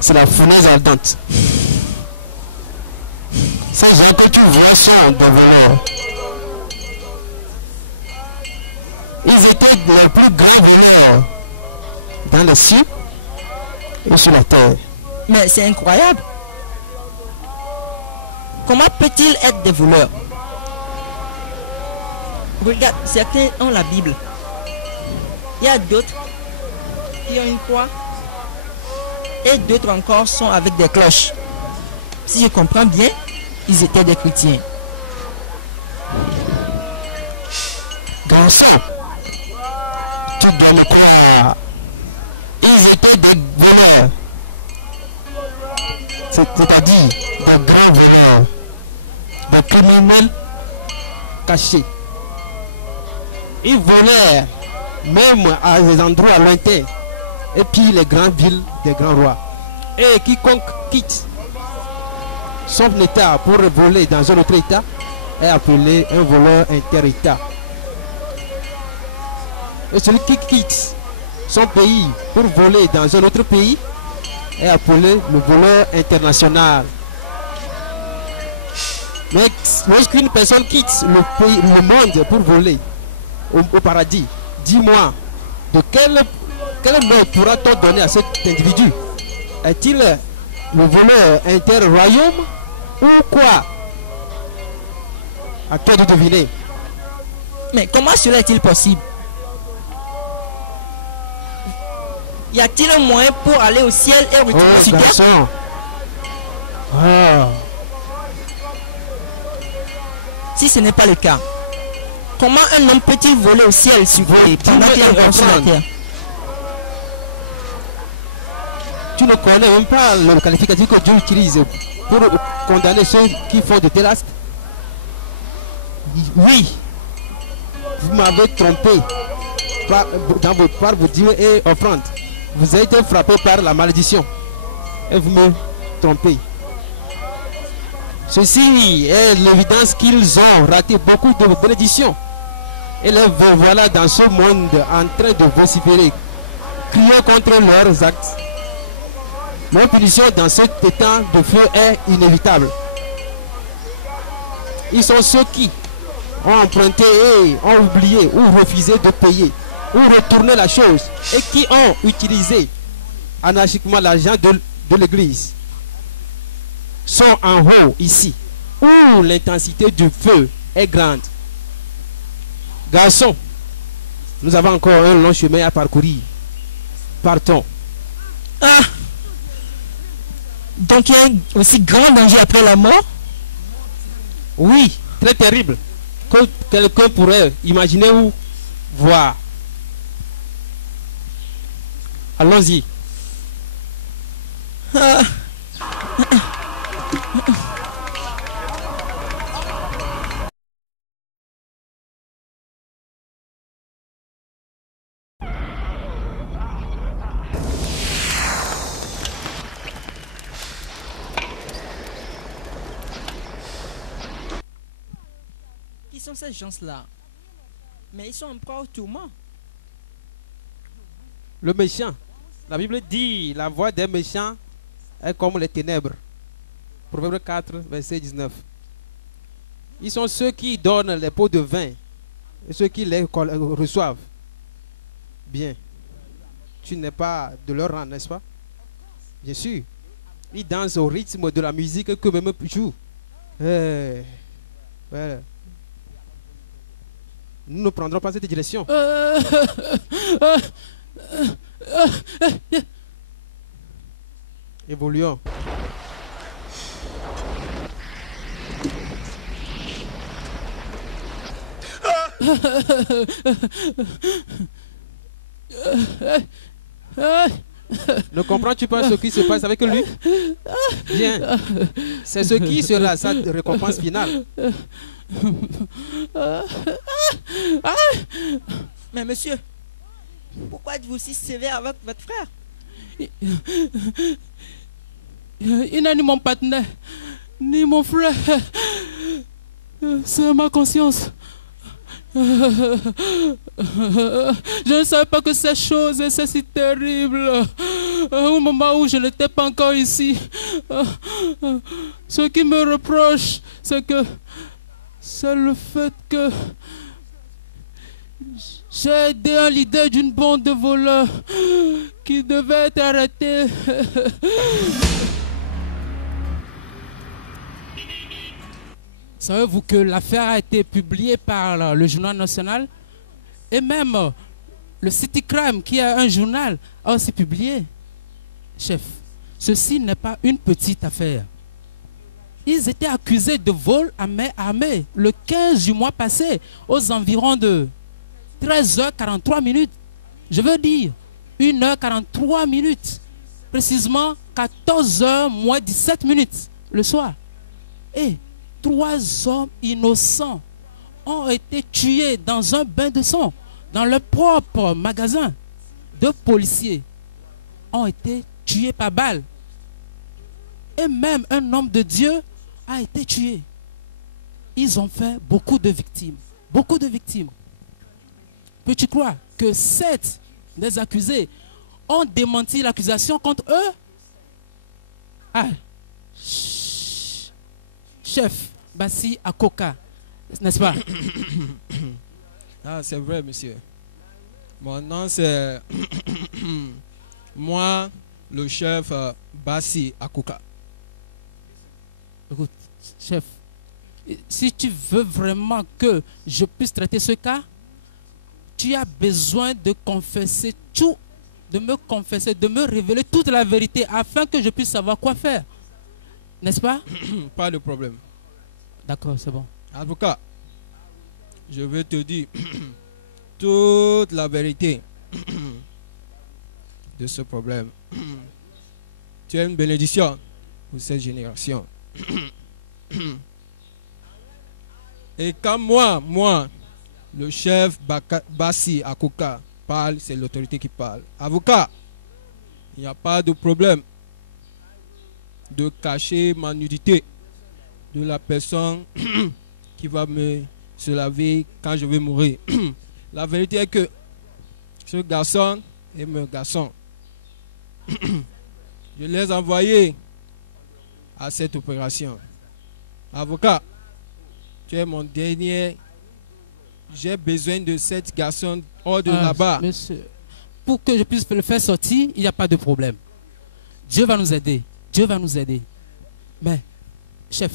c'est la fournaise ardente. Ces gens que tu vois sont des voleurs. Ils étaient les plus grands voleurs dans les cieux et sur la terre. Mais c'est incroyable. Comment peut-il être des voleurs? Regarde, certains ont la Bible. Il y a d'autres qui ont une croix. Et d'autres encore sont avec des cloches. Si je comprends bien, ils étaient des chrétiens. Garçon, tu dois me croire. Ils étaient des voleurs. C'est-à-dire des grands voleurs. Des criminels cachés. Ils volaient même à des endroits lointains. Et puis les grandes villes des grands rois. Et quiconque quitte son état pour voler dans un autre état est appelé un voleur inter-état. Et celui qui quitte son pays pour voler dans un autre pays est appelé le voleur international. Mais lorsqu'une personne quitte le monde pour voler au paradis, dis-moi, de quel nom pourra-t-on donner à cet individu? Est-il le voleur inter-royaume ou quoi? À toi de deviner. Mais comment cela est-il possible? Y a-t-il un moyen pour aller au ciel et retourner sur terre? Si ce n'est pas le cas, comment un homme peut-il voler au ciel sur pendant qu'il est sur la terre? Tu ne connais même pas le qualificatif que Dieu utilise pour condamner ceux qui font de tels actes? Oui, vous m'avez trompé par vos dîmes et offrandes. Vous avez été frappé par la malédiction et vous me trompez. Ceci est l'évidence qu'ils ont raté beaucoup de bénédictions. Et les voilà dans ce monde en train de vociférer, criant contre leurs actes. Leur punition dans cet état de feu est inévitable. Ils sont ceux qui ont emprunté et ont oublié ou refusé de payer ou retourner la chose et qui ont utilisé anarchiquement l'argent de l'église sont en haut ici où l'intensité du feu est grande. Garçons, nous avons encore un long chemin à parcourir. Partons. Donc il y a un aussi grand danger après la mort? Oui, très terrible, que quelqu'un pourrait imaginer ou voir. Allons-y. Qui sont ces gens-là? Mais ils sont en proie au tourment. Le méchant. La Bible dit, la voix des méchants est comme les ténèbres. Proverbe 4, verset 19. Ils sont ceux qui donnent les pots de vin et ceux qui les reçoivent. Bien. Tu n'es pas de leur rang, n'est-ce pas? Bien sûr. Ils dansent au rythme de la musique que même jouent. Voilà. Nous ne prendrons pas cette direction. Évoluons. Ne comprends-tu pas ce qui se passe avec lui? Bien. C'est ce qui sera sa récompense finale. Mais monsieur, pourquoi êtes-vous si sévère avec votre frère? Il n'a ni mon partenaire, ni mon frère. C'est ma conscience. Je ne savais pas que ces choses, c'est si terrible. au moment où je n'étais pas encore ici. Ce qui me reproche, c'est le fait que j'ai aidé un leader d'une bande de voleurs qui devait être arrêté. Savez-vous que l'affaire a été publiée par le journal national et même le City Crime, qui est un journal, a aussi publié. Chef, ceci n'est pas une petite affaire. Ils étaient accusés de vol à main armée le 15 du mois passé aux environs de 13h43 minutes. Je veux dire 1h43 minutes. Précisément 14h moins 17 minutes le soir. Et 3 hommes innocents ont été tués dans un bain de sang, dans leur propre magasin. 2 policiers ont été tués par balle. Et même un homme de Dieu a été tué. Ils ont fait beaucoup de victimes. Beaucoup de victimes. Peux-tu croire que 7 des accusés ont démenti l'accusation contre eux? Ah, chef Bassi Akoka, n'est-ce pas? Ah, c'est vrai, monsieur. Mon nom, c'est moi, le chef Bassi Akoka. Écoute, chef, si tu veux vraiment que je puisse traiter ce cas, tu as besoin de confesser tout, de me confesser, de me révéler toute la vérité afin que je puisse savoir quoi faire. N'est-ce pas? Pas de problème. D'accord, c'est bon. Avocat, je vais te dire toute la vérité de ce problème. Tu es une bénédiction pour cette génération. Et quand moi, le chef Bassi Akoka parle, c'est l'autorité qui parle. Avocat, il n'y a pas de problème de cacher ma nudité de la personne qui va se laver quand je vais mourir. La vérité est que ce garçon est mon garçon. Je les ai envoyés à cette opération. Avocat, tu es mon dernier. J'ai besoin de cette garçon hors de là-bas. Monsieur, pour que je puisse le faire sortir, il n'y a pas de problème. Dieu va nous aider. Dieu va nous aider. Mais, chef,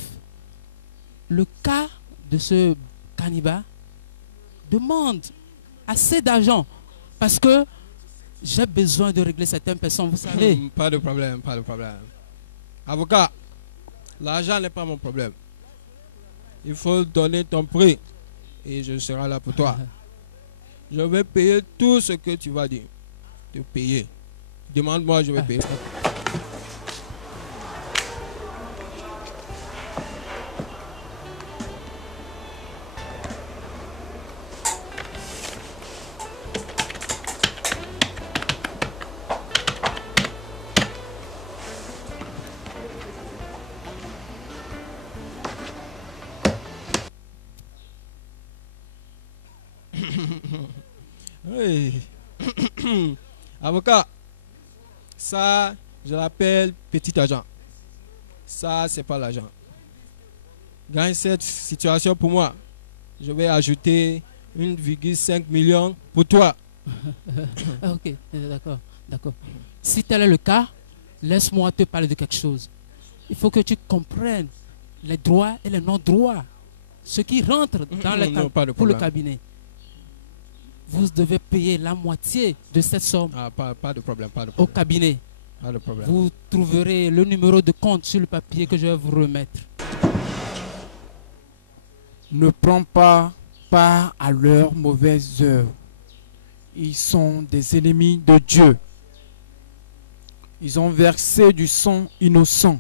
le cas de ce cannibale demande assez d'argent parce que j'ai besoin de régler certaines personnes, vous savez. Pas de problème, pas de problème. Avocat, l'argent n'est pas mon problème. Il faut donner ton prix et je serai là pour toi. Je vais payer tout ce que tu vas dire. Te payer. Demande-moi, je vais payer. Oui. Avocat, ça, je l'appelle petit argent. Ça, c'est pas l'argent. Dans cette situation pour moi, je vais ajouter 1,5 million pour toi. Ok, d'accord, d'accord. Si tel est le cas, laisse-moi te parler de quelque chose. Il faut que tu comprennes les droits et les non-droits. Ce qui rentre dans pour le cabinet. Vous devez payer la moitié de cette somme. Ah, pas de problème, pas de problème. Au cabinet. Pas de problème. Vous trouverez le numéro de compte sur le papier que je vais vous remettre. Ne prends pas part à leurs mauvaises œuvres. Ils sont des ennemis de Dieu. Ils ont versé du sang innocent.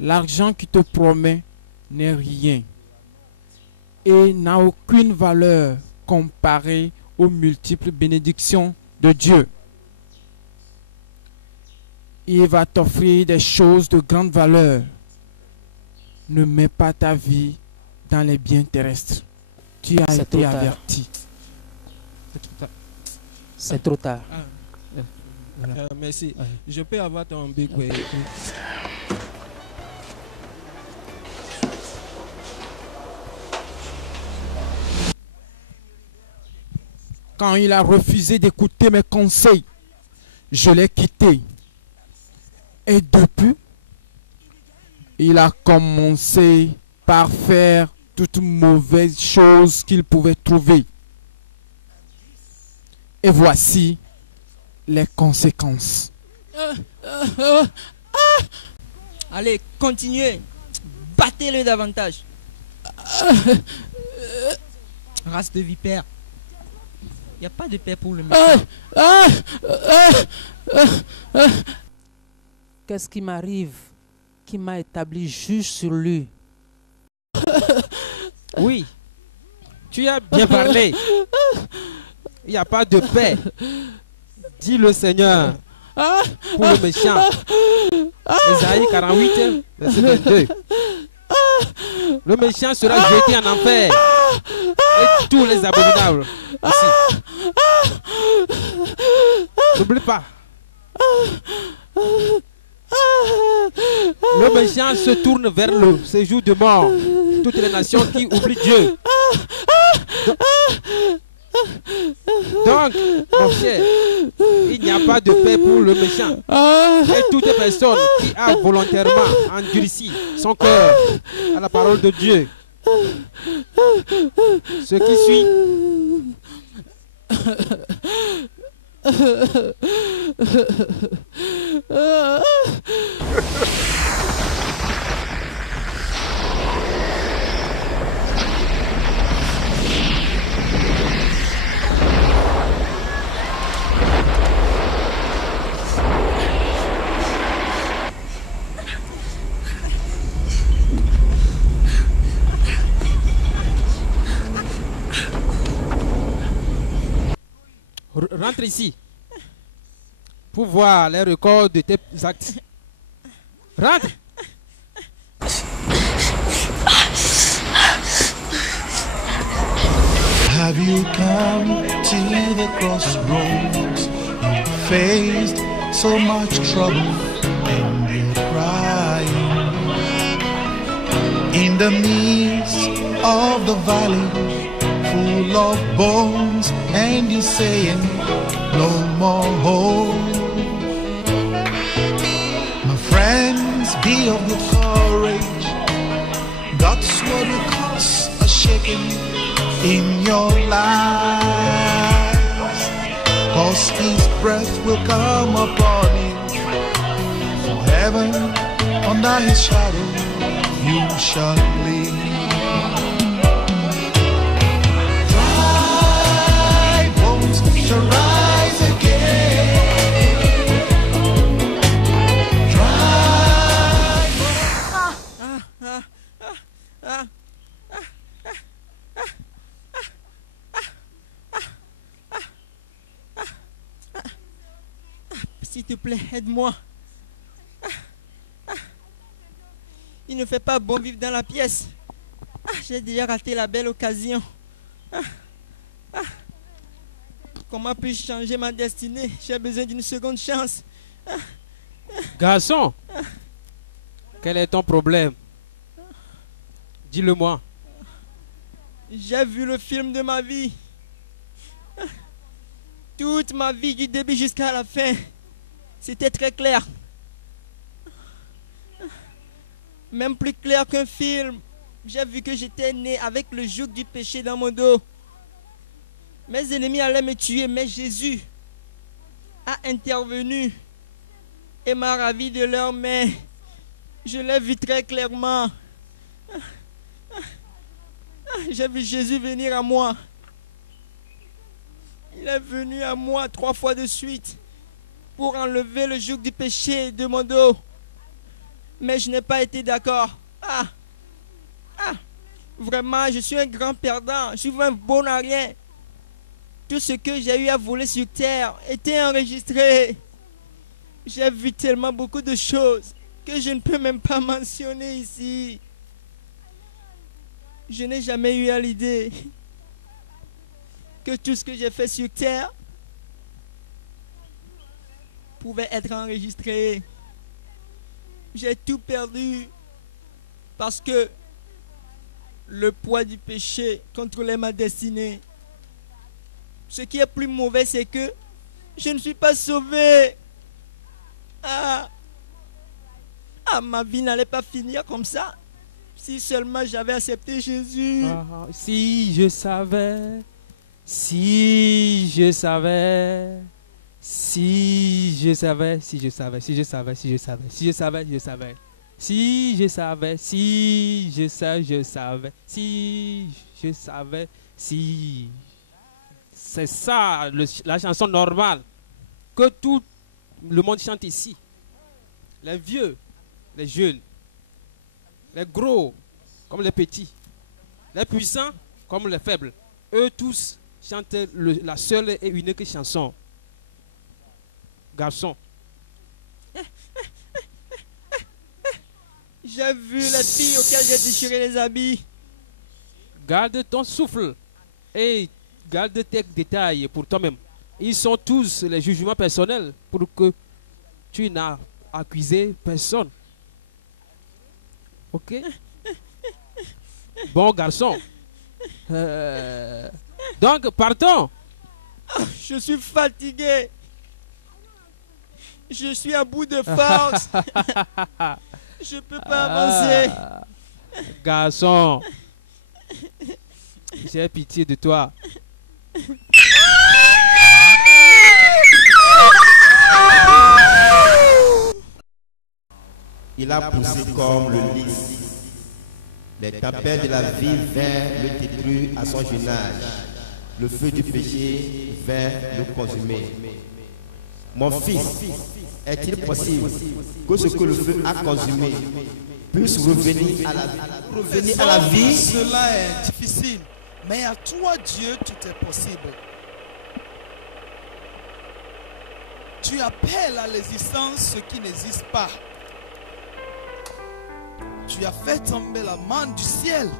L'argent qui te promet n'est rien et n'a aucune valeur comparée aux multiples bénédictions de Dieu. Il va t'offrir des choses de grande valeur. Ne mets pas ta vie dans les biens terrestres. Tu as été averti. C'est trop tard. Merci. Je peux avoir ton bic, oui. Quand il a refusé d'écouter mes conseils, je l'ai quitté. Et depuis, il a commencé par faire toutes mauvaises choses qu'il pouvait trouver. Et voici les conséquences. Allez, continuez. Battez-le davantage. Race de vipère. Il n'y a pas de paix pour le méchant. Qu'est-ce qui m'arrive, qui m'a établi juge sur lui? Oui, tu as bien parlé. Il n'y a pas de paix. Dit le Seigneur pour le méchant. Ésaïe 48, verset 22. Le méchant sera jeté en enfer. Et tous les abominables aussi. N'oublie pas. Le méchant se tourne vers le séjour de mort. Toutes les nations qui oublient Dieu. Donc, mon cher, il n'y a pas de paix pour le méchant. Et toute personne qui a volontairement endurci son cœur à la parole de Dieu. Ce qui suit. Rentre ici pour voir les records de tes actes. Rentre. Have you come to the crossroads? You faced so much trouble and you're crying. In the midst of the valley full of bones, and you're saying no more hope. My friends, be of good courage. God's word will cause a shaking in your lives, 'cause His breath will come upon you. Forever under His shadow you shall live. To rise again. Try. S'il te plaît, aide-moi. Il ne fait pas bon vivre dans la pièce. J'ai déjà raté la belle occasion. Comment puis-je changer ma destinée? J'ai besoin d'une seconde chance. Garçon, quel est ton problème? Dis-le-moi. J'ai vu le film de ma vie. Toute ma vie, du début jusqu'à la fin. C'était très clair. Même plus clair qu'un film. J'ai vu que j'étais né avec le joug du péché dans mon dos. Mes ennemis allaient me tuer, mais Jésus a intervenu et m'a ravi de leurs mains. Je l'ai vu très clairement. J'ai vu Jésus venir à moi. Il est venu à moi 3 fois de suite pour enlever le joug du péché de mon dos. Mais je n'ai pas été d'accord. Vraiment, je suis un grand perdant. Je suis un bon à rien. Tout ce que j'ai eu à voler sur terre était enregistré. J'ai vu tellement beaucoup de choses que je ne peux même pas mentionner ici. Je n'ai jamais eu à l'idée que tout ce que j'ai fait sur terre pouvait être enregistré. J'ai tout perdu parce que le poids du péché contrôlait ma destinée. Ce qui est plus mauvais, c'est que je ne suis pas sauvé. Ma vie n'allait pas finir comme ça. Si seulement j'avais accepté Jésus. Si je savais, si je savais, si je savais, si je savais, si je savais, si je savais, si je savais, je savais. Si je savais, si je sais, je savais, si je savais, si. C'est ça la chanson normale que tout le monde chante ici. Les vieux, les jeunes, les gros comme les petits, les puissants comme les faibles. Eux tous chantent la seule et unique chanson. Garçon. J'ai vu les filles auxquelles j'ai déchiré les habits. Garde ton souffle et garde tes détails pour toi-même. Ils sont tous les jugements personnels pour que tu n'as accusé personne. Ok? Bon garçon. Donc, partons. Je suis fatigué. Je suis à bout de force. Je ne peux pas avancer. Garçon, j'ai pitié de toi. Il a poussé comme le lys. Les tempêtes de la vie vinrent le détruire à son jeune âge. Le feu du péché vint le consumer. Mon fils, est-il possible que ce que le feu a consumé puisse revenir à la vie? Cela est difficile, mais à toi, Dieu, tout est possible. Tu appelles à l'existence ce qui n'existe pas. Tu as fait tomber la manne du ciel.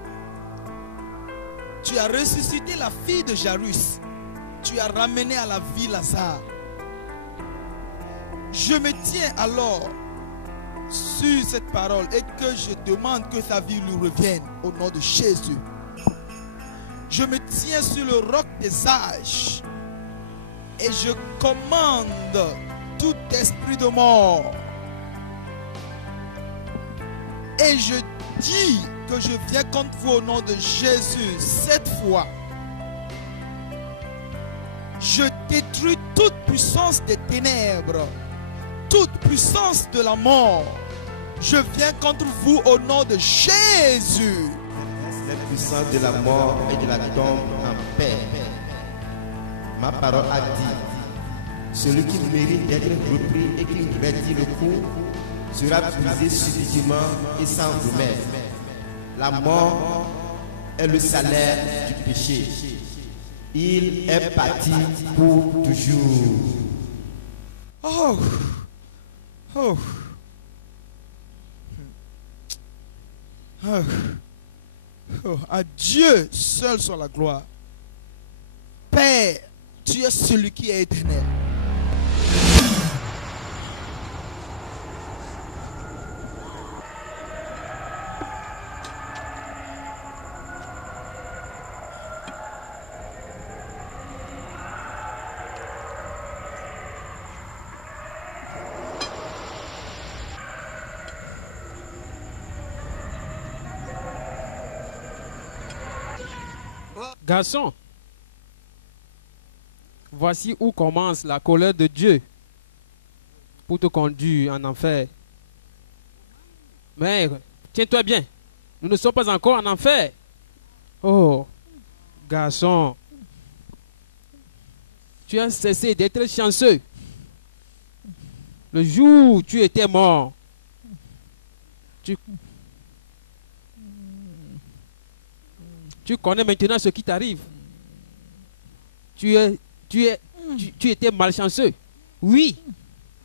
Tu as ressuscité la fille de Jairus. Tu as ramené à la vie Lazare. Je me tiens alors sur cette parole et que je demande que ta vie lui revienne au nom de Jésus. Je me tiens sur le roc des âges et je commande tout esprit de mort. Et je dis que je viens contre vous au nom de Jésus. Cette fois, je détruis toute puissance des ténèbres, toute puissance de la mort. Je viens contre vous au nom de Jésus. La puissance de la mort et de la tombe en paix. Ma parole a dit, celui qui mérite d'être repris et qui retire le coup sera brisé subitement et sans remède. La mort est le salaire du péché. Il est parti pour toujours. Oh, oh, oh, oh. À Dieu seul soit la gloire. Père, tu es celui qui est éternel. Garçon, voici où commence la colère de Dieu pour te conduire en enfer. Mais tiens-toi bien, nous ne sommes pas encore en enfer. Oh, garçon, tu as cessé d'être chanceux. Le jour où tu étais mort, tu connais maintenant ce qui t'arrive. Tu étais malchanceux. Oui,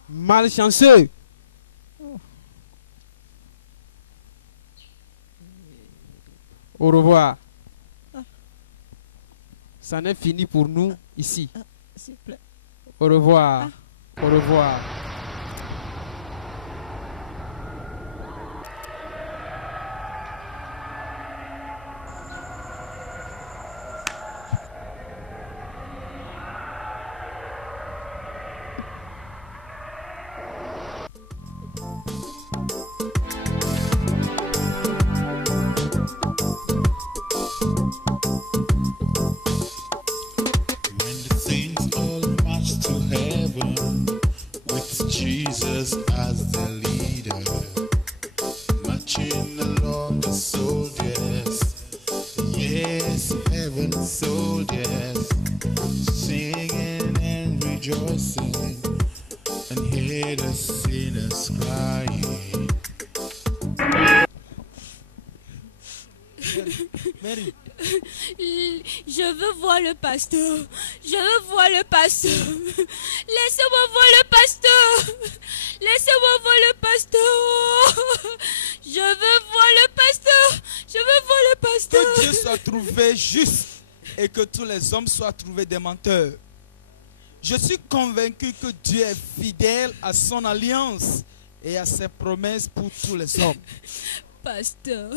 malchanceux. Au revoir. Ça n'est fini pour nous ici. S'il vous plaît. Au revoir. Au revoir. Jesus as the leader, marching along the soldiers. Yes, heaven's soldiers, singing and rejoicing, and hear the sinners crying. Mary. Je veux voir le pasteur. Je veux voir le pasteur. Laissez-moi voir le pasteur. Laissez-moi voir le pasteur. Je veux voir le pasteur. Je veux voir le pasteur. Que Dieu soit trouvé juste et que tous les hommes soient trouvés des menteurs. Je suis convaincu que Dieu est fidèle à son alliance et à ses promesses pour tous les hommes. Pasteur,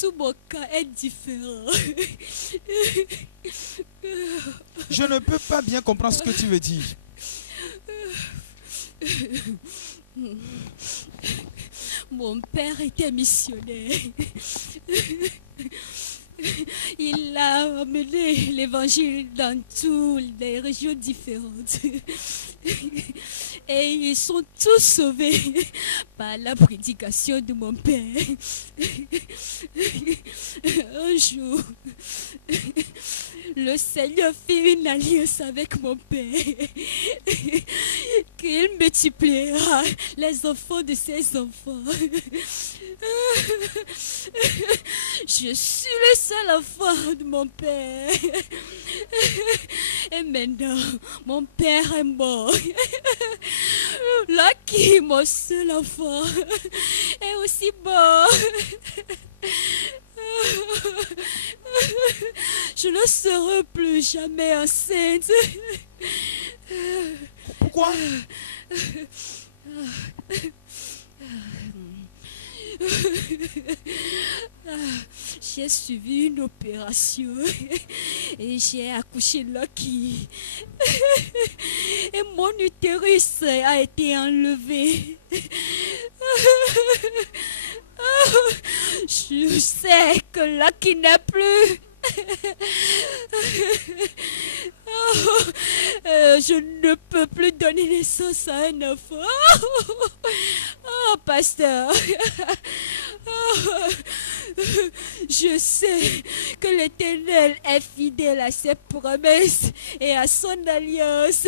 tout mon cas est différent. Je ne peux pas bien comprendre ce que tu veux dire. Mon père était missionnaire. Il a amené l'évangile dans toutes les régions différentes. Et ils sont tous sauvés par la prédication de mon père. Un jour, le Seigneur fit une alliance avec mon père. Qu'il multipliera les enfants de ses enfants. Je suis le seul enfant de mon père. Et maintenant, mon père est mort. Lucky, mon seul enfant, est aussi mort. Je ne serai plus jamais enceinte. Pourquoi? J'ai suivi une opération et j'ai accouché Lucky. Et mon utérus a été enlevé. Je sais que Lucky n'est plus. Je ne peux plus donner naissance à un enfant. Oh, pasteur. Je sais que l'Éternel est fidèle à ses promesses et à son alliance.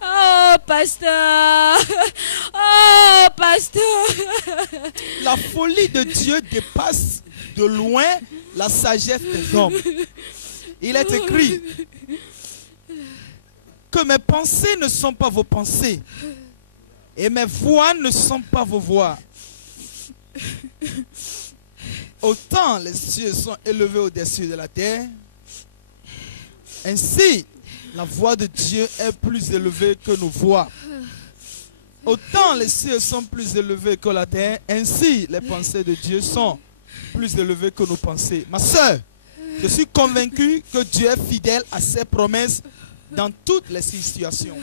Oh, pasteur. Oh, pasteur. La folie de Dieu dépasse de loin la sagesse des hommes. Il est écrit que mes pensées ne sont pas vos pensées et mes voix ne sont pas vos voix. Autant les cieux sont élevés au-dessus de la terre, ainsi la voix de Dieu est plus élevée que nos voix. Autant les cieux sont plus élevés que la terre, ainsi les pensées de Dieu sont plus élevées que nos pensées. Ma soeur, je suis convaincu que Dieu est fidèle à ses promesses dans toutes les situations.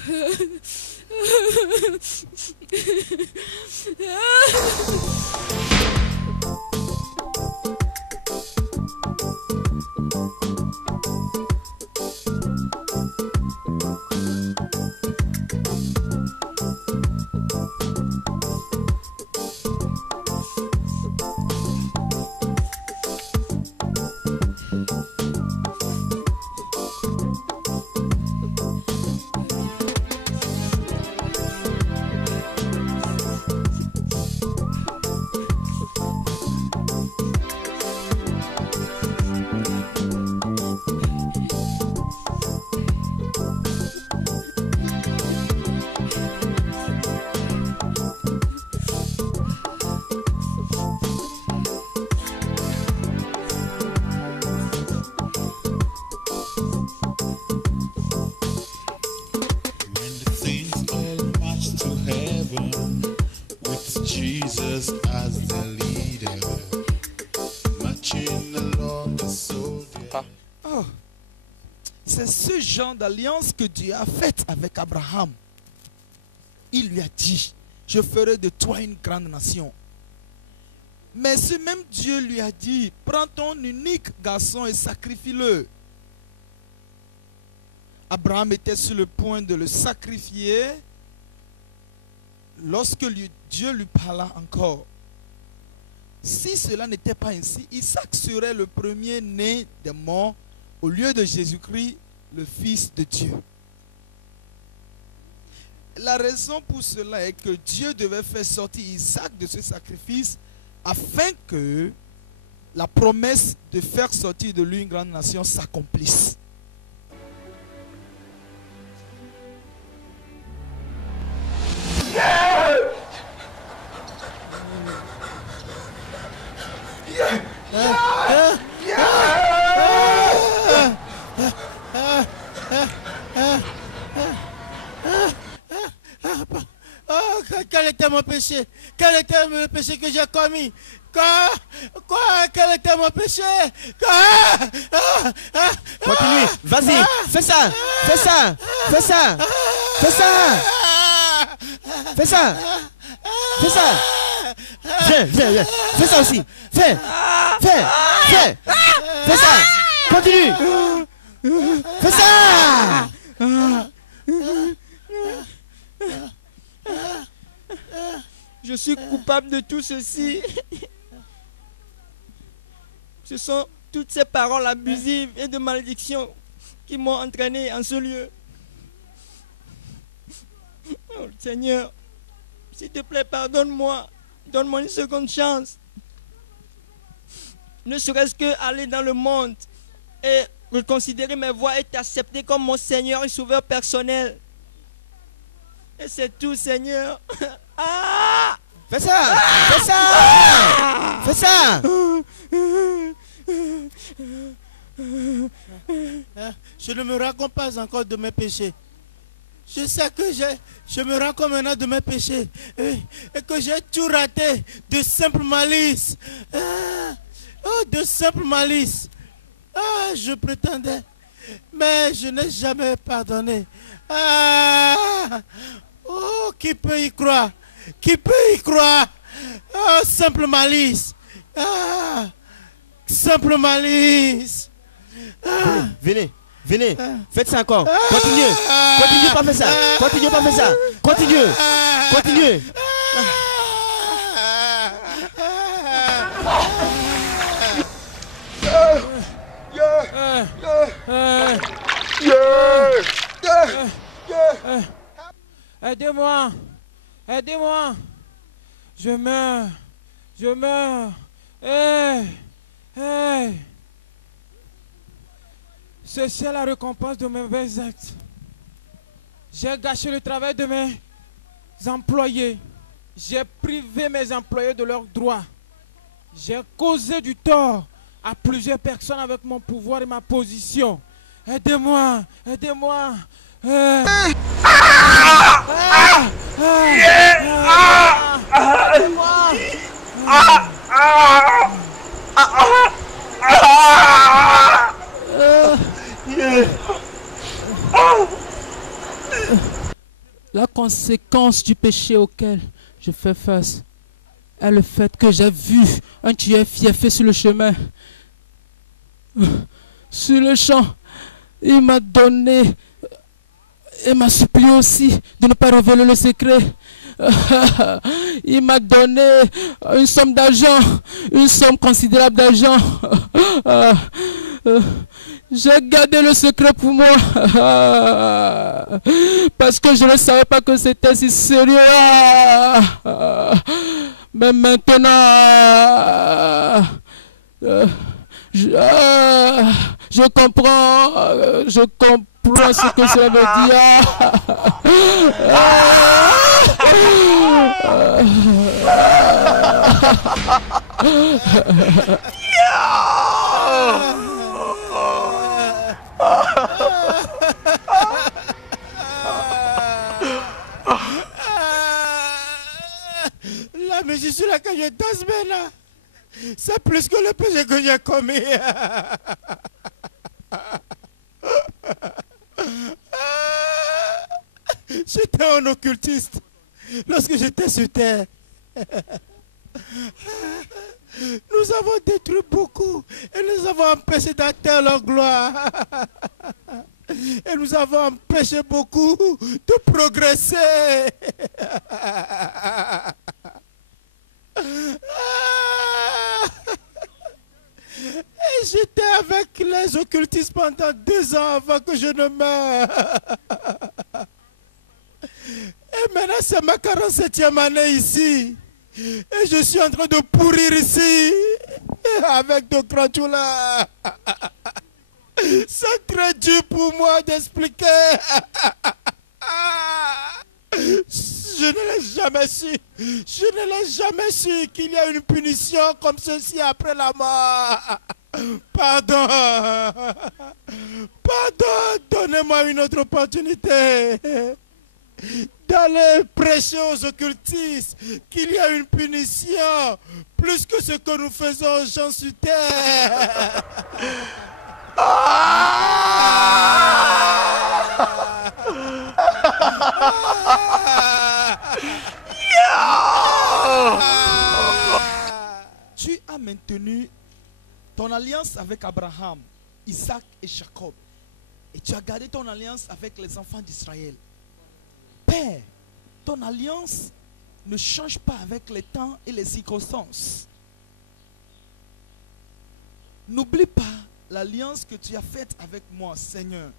Jesus as the leader, marching along the soldier. Oh, c'est ce genre d'alliance que Dieu a faite avec Abraham. Il lui a dit, je ferai de toi une grande nation. Mais ce même Dieu lui a dit, prends ton unique garçon et sacrifie-le. Abraham était sur le point de le sacrifier lorsque Dieu lui parla encore. Si cela n'était pas ainsi, Isaac serait le premier-né des morts au lieu de Jésus-Christ, le Fils de Dieu. La raison pour cela est que Dieu devait faire sortir Isaac de ce sacrifice afin que la promesse de faire sortir de lui une grande nation s'accomplisse. Quel était mon péché? Quel était le péché que j'ai commis? Quel était mon péché? Continue, vas-y, fais ça, fais ça, fais ça, fais ça, fais ça, fais ça. Viens, viens, viens, fais ça aussi, fais ça, continue, fais ça. Je suis coupable de tout ceci. Ce sont toutes ces paroles abusives et de malédiction qui m'ont entraîné en ce lieu. Oh, Seigneur, s'il te plaît, pardonne-moi. Donne-moi une seconde chance. Ne serait-ce que aller dans le monde et reconsidérer mes voies et t'accepter comme mon Seigneur et Sauveur personnel. Et c'est tout, Seigneur. Ah! Fais ça! Fais ça! Fais ça! Je ne me rends compte pas encore de mes péchés. Je sais que je me rends compte maintenant de mes péchés. Et que j'ai tout raté de simple malice. De simple malice. Je prétendais. Mais je n'ai jamais pardonné. Qui peut y croire? Qui peut y croire? Simple malice. Simple malice. Venez, venez, faites ça encore. Continuez, continuez pas faire ça. Continuez pas faire ça. Continuez, continuez. Aidez-moi, aidez-moi. Je meurs, je meurs. Ceci est la récompense de mes mauvais actes. J'ai gâché le travail de mes employés. J'ai privé mes employés de leurs droits. J'ai causé du tort à plusieurs personnes avec mon pouvoir et ma position. Aidez-moi, aidez-moi. La conséquence du péché auquel je fais face est le fait que j'ai vu un tueur fiefé sur le chemin. Sur le champ, il m'a donné et m'a supplié aussi de ne pas révéler le secret. Il m'a donné une somme d'argent, une somme considérable d'argent. J'ai gardé le secret pour moi parce que je ne savais pas que c'était si sérieux. Mais maintenant, je comprends ce que cela veut La musique sur laquelle je danse maintenant, c'est plus que le péché que j'ai commis. J'étais un occultiste lorsque j'étais sur terre. Nous avons détruit beaucoup et nous avons empêché d'atteindre leur gloire. Et nous avons empêché beaucoup de progresser. Et j'étais avec les occultistes pendant 2 ans avant que je ne meure. Et maintenant, c'est ma 47e année ici. Et je suis en train de pourrir ici. Avec de grands douleurs. C'est très dur pour moi d'expliquer. Je ne l'ai jamais su. Je ne l'ai jamais su qu'il y a une punition comme ceci après la mort. Pardon. Pardon. Donnez-moi une autre opportunité d'aller prêcher aux occultistes qu'il y a une punition plus que ce que nous faisons aux gens sur terre. Tu as maintenu ton alliance avec Abraham, Isaac et Jacob. Et tu as gardé ton alliance avec les enfants d'Israël. Père, ton alliance ne change pas avec les temps et les circonstances. N'oublie pas l'alliance que tu as faite avec moi, Seigneur.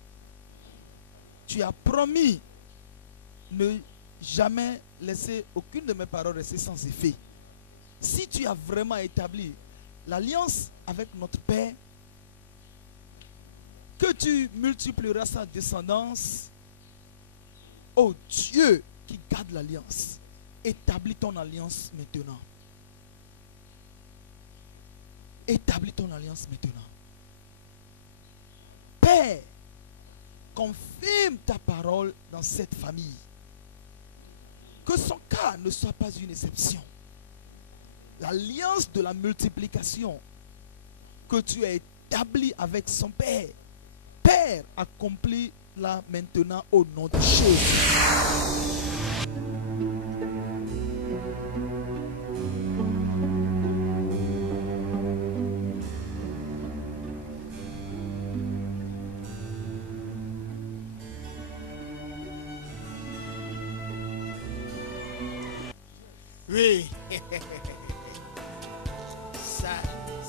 Tu as promis ne jamais laisser aucune de mes paroles rester sans effet. Si tu as vraiment établi l'alliance avec notre Père, que tu multiplieras sa descendance, oh Dieu qui garde l'alliance, établis ton alliance maintenant. Établis ton alliance maintenant. Père, confirme ta parole dans cette famille. Que son cas ne soit pas une exception. L'alliance de la multiplication que tu as établie avec son Père, Père, accomplis-la maintenant au nom de Jésus. Oui. Ça,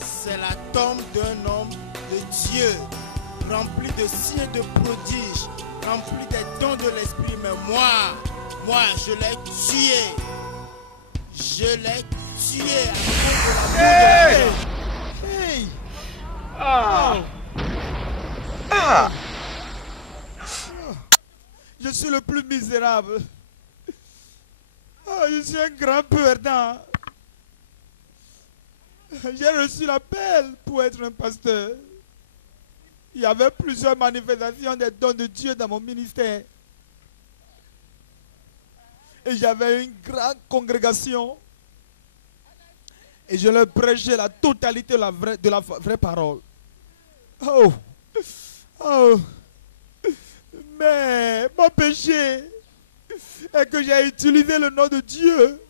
c'est la tombe d'un homme de Dieu, rempli de signes et de prodiges, rempli des dons de l'esprit. Mais moi, je l'ai tué. Je l'ai tué à cause de la Hey! Hey! Ah! Ah! Je suis le plus misérable. Oh, je suis un grand perdant. J'ai reçu l'appel pour être un pasteur. Il y avait plusieurs manifestations des dons de Dieu dans mon ministère. Et j'avais une grande congrégation. Et je leur prêchais la totalité de la vraie parole. Oh! Oh! Mais mon péché est que j'ai utilisé le nom de Dieu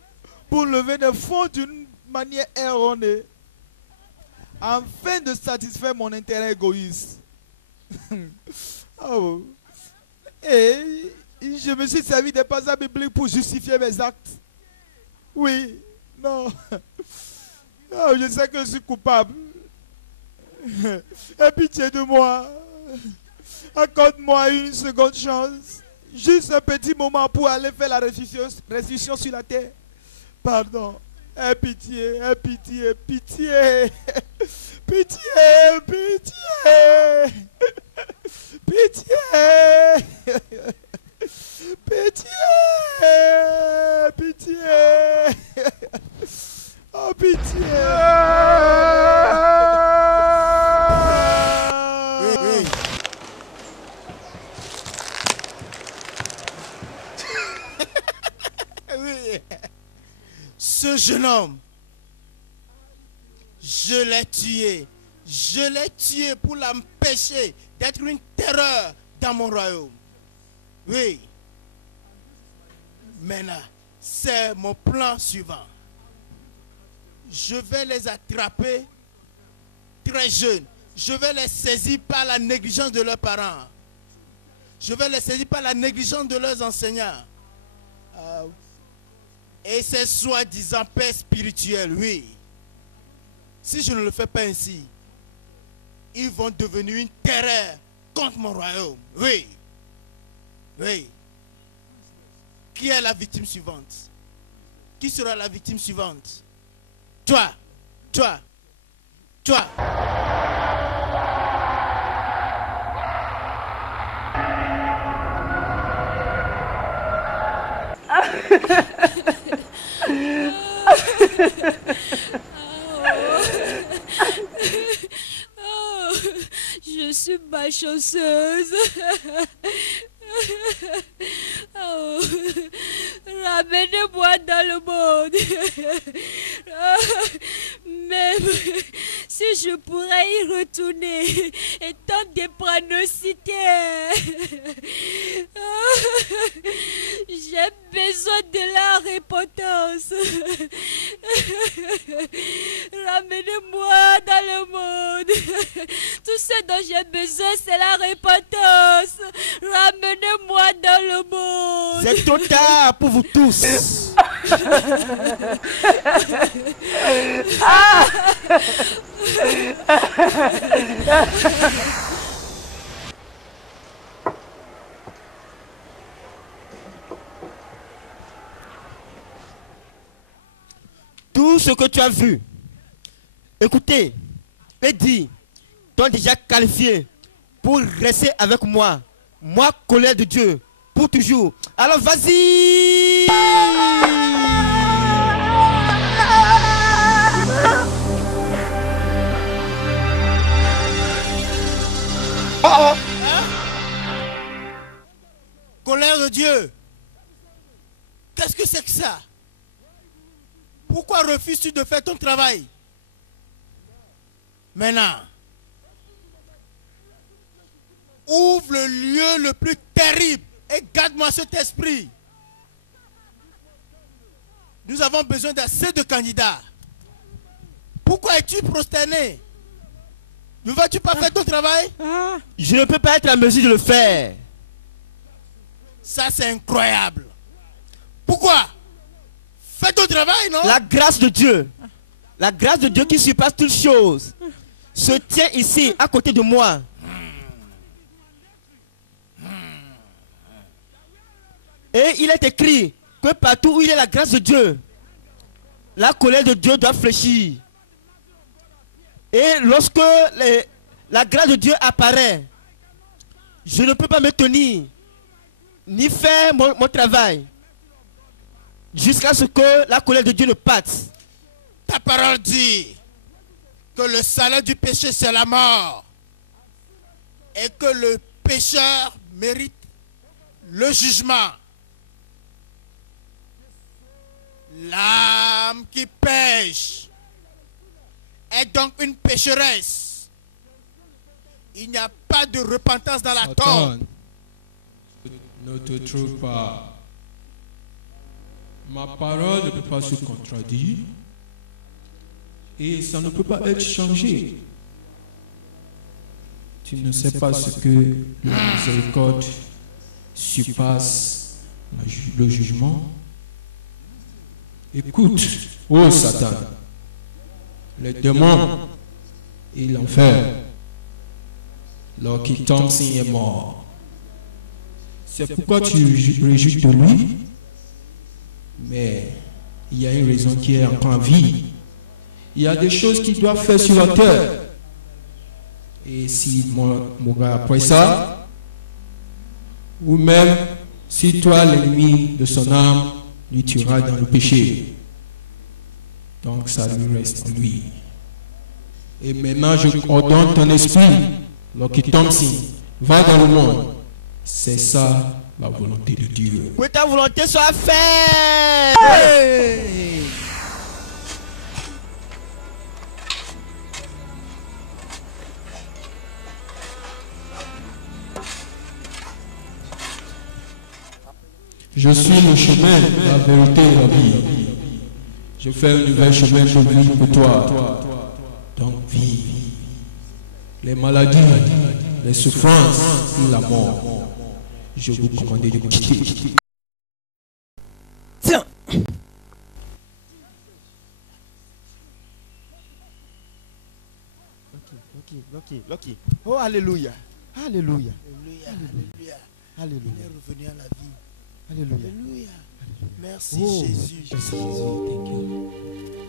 pour lever des fonds d'une manière erronée, afin de satisfaire mon intérêt égoïste. Oh. Et je me suis servi des passages bibliques pour justifier mes actes. Oui, non. Oh, je sais que je suis coupable. Aie pitié de moi. Accorde-moi une seconde chance. Juste un petit moment pour aller faire la restitution sur la terre. Pardon. Aie pitié, pitié, pitié. Pitié, pitié. Pitié. Pitié. Pitié. Oh, pitié. Oui. Oui. Ce jeune homme, je l'ai tué. Je l'ai tué pour l'empêcher d'être une terreur dans mon royaume. Oui. Maintenant, c'est mon plan suivant. Je vais les attraper très jeunes. Je vais les saisir par la négligence de leurs parents. Je vais les saisir par la négligence de leurs enseignants. Et ces soi-disant pères spirituels, oui. Si je ne le fais pas ainsi, ils vont devenir une terreur contre mon royaume. Oui. Oui. Qui est la victime suivante? Qui sera la victime suivante? Toi. Toi. Toi. Je suis malchanceuse. Oh, ramenez-moi dans le monde. Même si je pourrais y retourner, étant dépranosité, j'ai besoin de la repentance. Ramenez-moi dans le monde. Tout ce dont j'ai besoin, c'est la repentance. Ramenez-moi dans le monde. C'est trop tard pour vous tous. Tout ce que tu as vu, écoutez et dit, t'ont déjà qualifié pour rester avec moi. Moi, colère de Dieu, pour toujours. Alors vas-y! Hein? Colère de Dieu. Qu'est-ce que c'est que ça? Pourquoi refuses-tu de faire ton travail? Maintenant, ouvre le lieu le plus terrible et garde-moi cet esprit. Nous avons besoin d'assez de candidats. Pourquoi es-tu prosterné? Ne vas-tu pas faire ton travail? Je ne peux pas être en mesure de le faire. Ça, c'est incroyable. Pourquoi? Fais ton travail, non? La grâce de Dieu, la grâce de Dieu qui surpasse toutes choses, se tient ici, à côté de moi. Et il est écrit que partout où il y a la grâce de Dieu, la colère de Dieu doit fléchir. Et lorsque la grâce de Dieu apparaît, je ne peux pas me tenir, ni faire mon travail, jusqu'à ce que la colère de Dieu ne parte. Ta parole dit que le salaire du péché, c'est la mort. Et que le pécheur mérite le jugement. L'âme qui pêche est donc une pécheresse. Il n'y a pas de repentance dans la tombe. Ne te trompe pas. Ma parole ne peut pas se contredire. Et ça ne peut pas être changé. Tu ne sais pas ce que la miséricorde surpasse le jugement. Écoute, ô Satan, les démons et l'enfer, leur qui tombe est mort. C'est pourquoi tu réjouis de lui, mais il y a une raison qui est encore en vie. Il y a des choses qu'il doit faire sur la terre. Et s'il mourra après ça, ou même si toi, l'ennemi de son âme, lui tuera dans le péché. Donc ça lui reste en lui. Et maintenant, je ordonne ton esprit, Loki Thompson, va dans le monde. C'est ça la volonté de Dieu. Que ta volonté soit faite. Hey! Je suis le chemin, la vérité et la vie. Je fais un nouvel chemin de vie pour toi. Donc vis. Les maladies, les souffrances et la mort je vous commandais de quitter. Tiens. Lucky. Oh, alléluia. Alléluia. Alléluia. Alléluia. Il est revenu à la vie. Alléluia. Alléluia. Merci Oh, Jésus. merci Jésus. Thank you.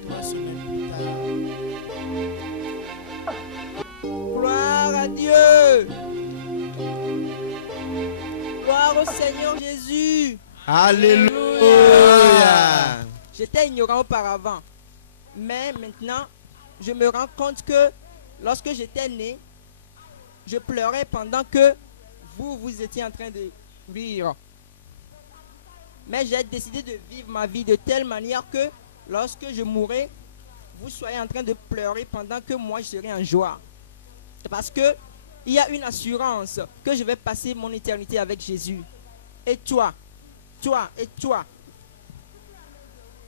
Toi, ce même plus tard. Gloire à Dieu. Gloire au Seigneur Jésus. Alléluia. J'étais ignorant auparavant. Mais maintenant, je me rends compte que lorsque j'étais né, je pleurais pendant que vous étiez en train de rire. Mais j'ai décidé de vivre ma vie de telle manière que lorsque je mourrai, vous soyez en train de pleurer pendant que moi je serai en joie. Parce que il y a une assurance que je vais passer mon éternité avec Jésus. Et toi, et toi,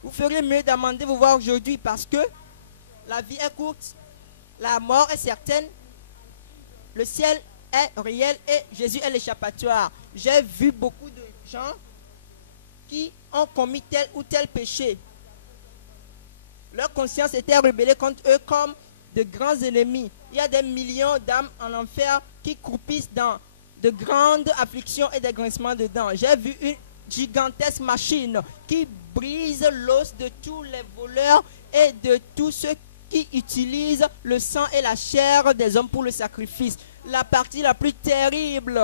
vous feriez mieux d'amender vous voir aujourd'hui parce que la vie est courte, la mort est certaine, le ciel est réel et Jésus est l'échappatoire. J'ai vu beaucoup de gens qui ont commis tel ou tel péché. Leur conscience était rebellée contre eux comme de grands ennemis. Il y a des millions d'âmes en enfer qui croupissent dans de grandes afflictions et des grincements de dents. J'ai vu une gigantesque machine qui brise l'os de tous les voleurs et de tous ceux qui utilisent le sang et la chair des hommes pour le sacrifice. La partie la plus terrible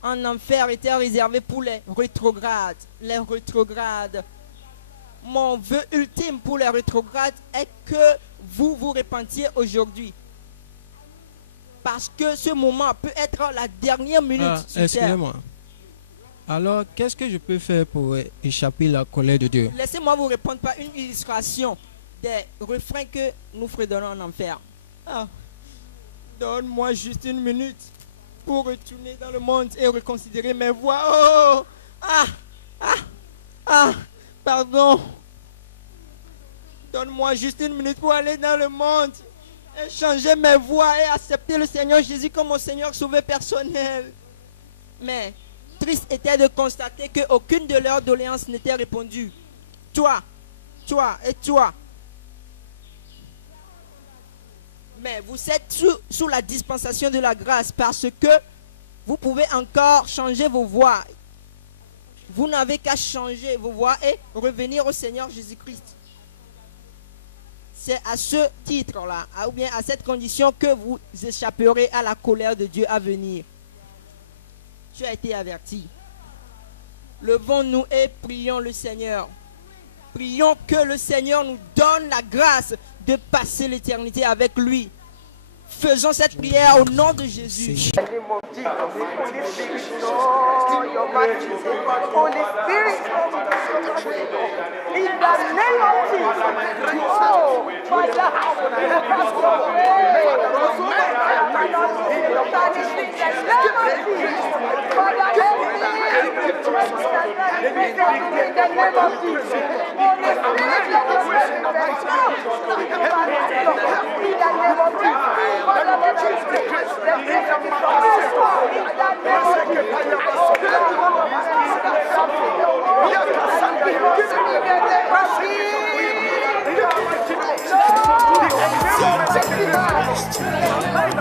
en enfer était réservée pour les rétrogrades. Les rétrogrades. Mon vœu ultime pour les rétrogrades est que vous vous repentiez aujourd'hui. Parce que ce moment peut être la dernière minute sur terre. Excusez-moi. Alors, qu'est-ce que je peux faire pour échapper à la colère de Dieu? Laissez-moi vous répondre par une illustration des refrains que nous fredonnons en enfer. Ah. Donne-moi juste une minute pour retourner dans le monde et reconsidérer mes voix. Oh! Pardon. Donne-moi juste une minute pour aller dans le monde et changer mes voix et accepter le Seigneur Jésus comme mon Seigneur sauveur personnel. Mais triste était de constater qu'aucune de leurs doléances n'était répondue. Toi et toi. Mais vous êtes sous la dispensation de la grâce parce que vous pouvez encore changer vos voix. Vous n'avez qu'à changer vos voix et revenir au Seigneur Jésus-Christ. C'est à ce titre-là, ou bien à cette condition que vous échapperez à la colère de Dieu à venir. Tu as été averti. Levons-nous et prions le Seigneur. Prions que le Seigneur nous donne la grâce de passer l'éternité avec lui. Faisons cette prière au nom de Jésus.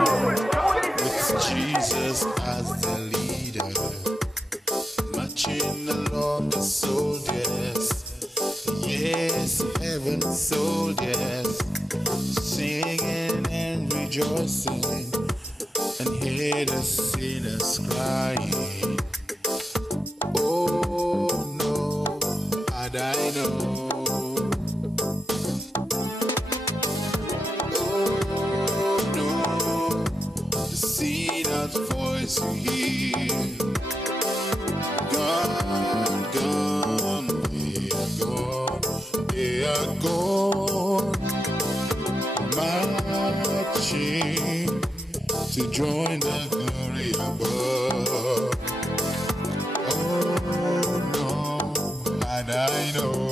With Jesus as the leader, marching along the soldiers, yes, heaven's soldiers, singing and rejoicing, and hear the sinners crying. Oh no, had I known. Voice you hear, gone, they are gone, marching to join the glory above. Oh no, had I known.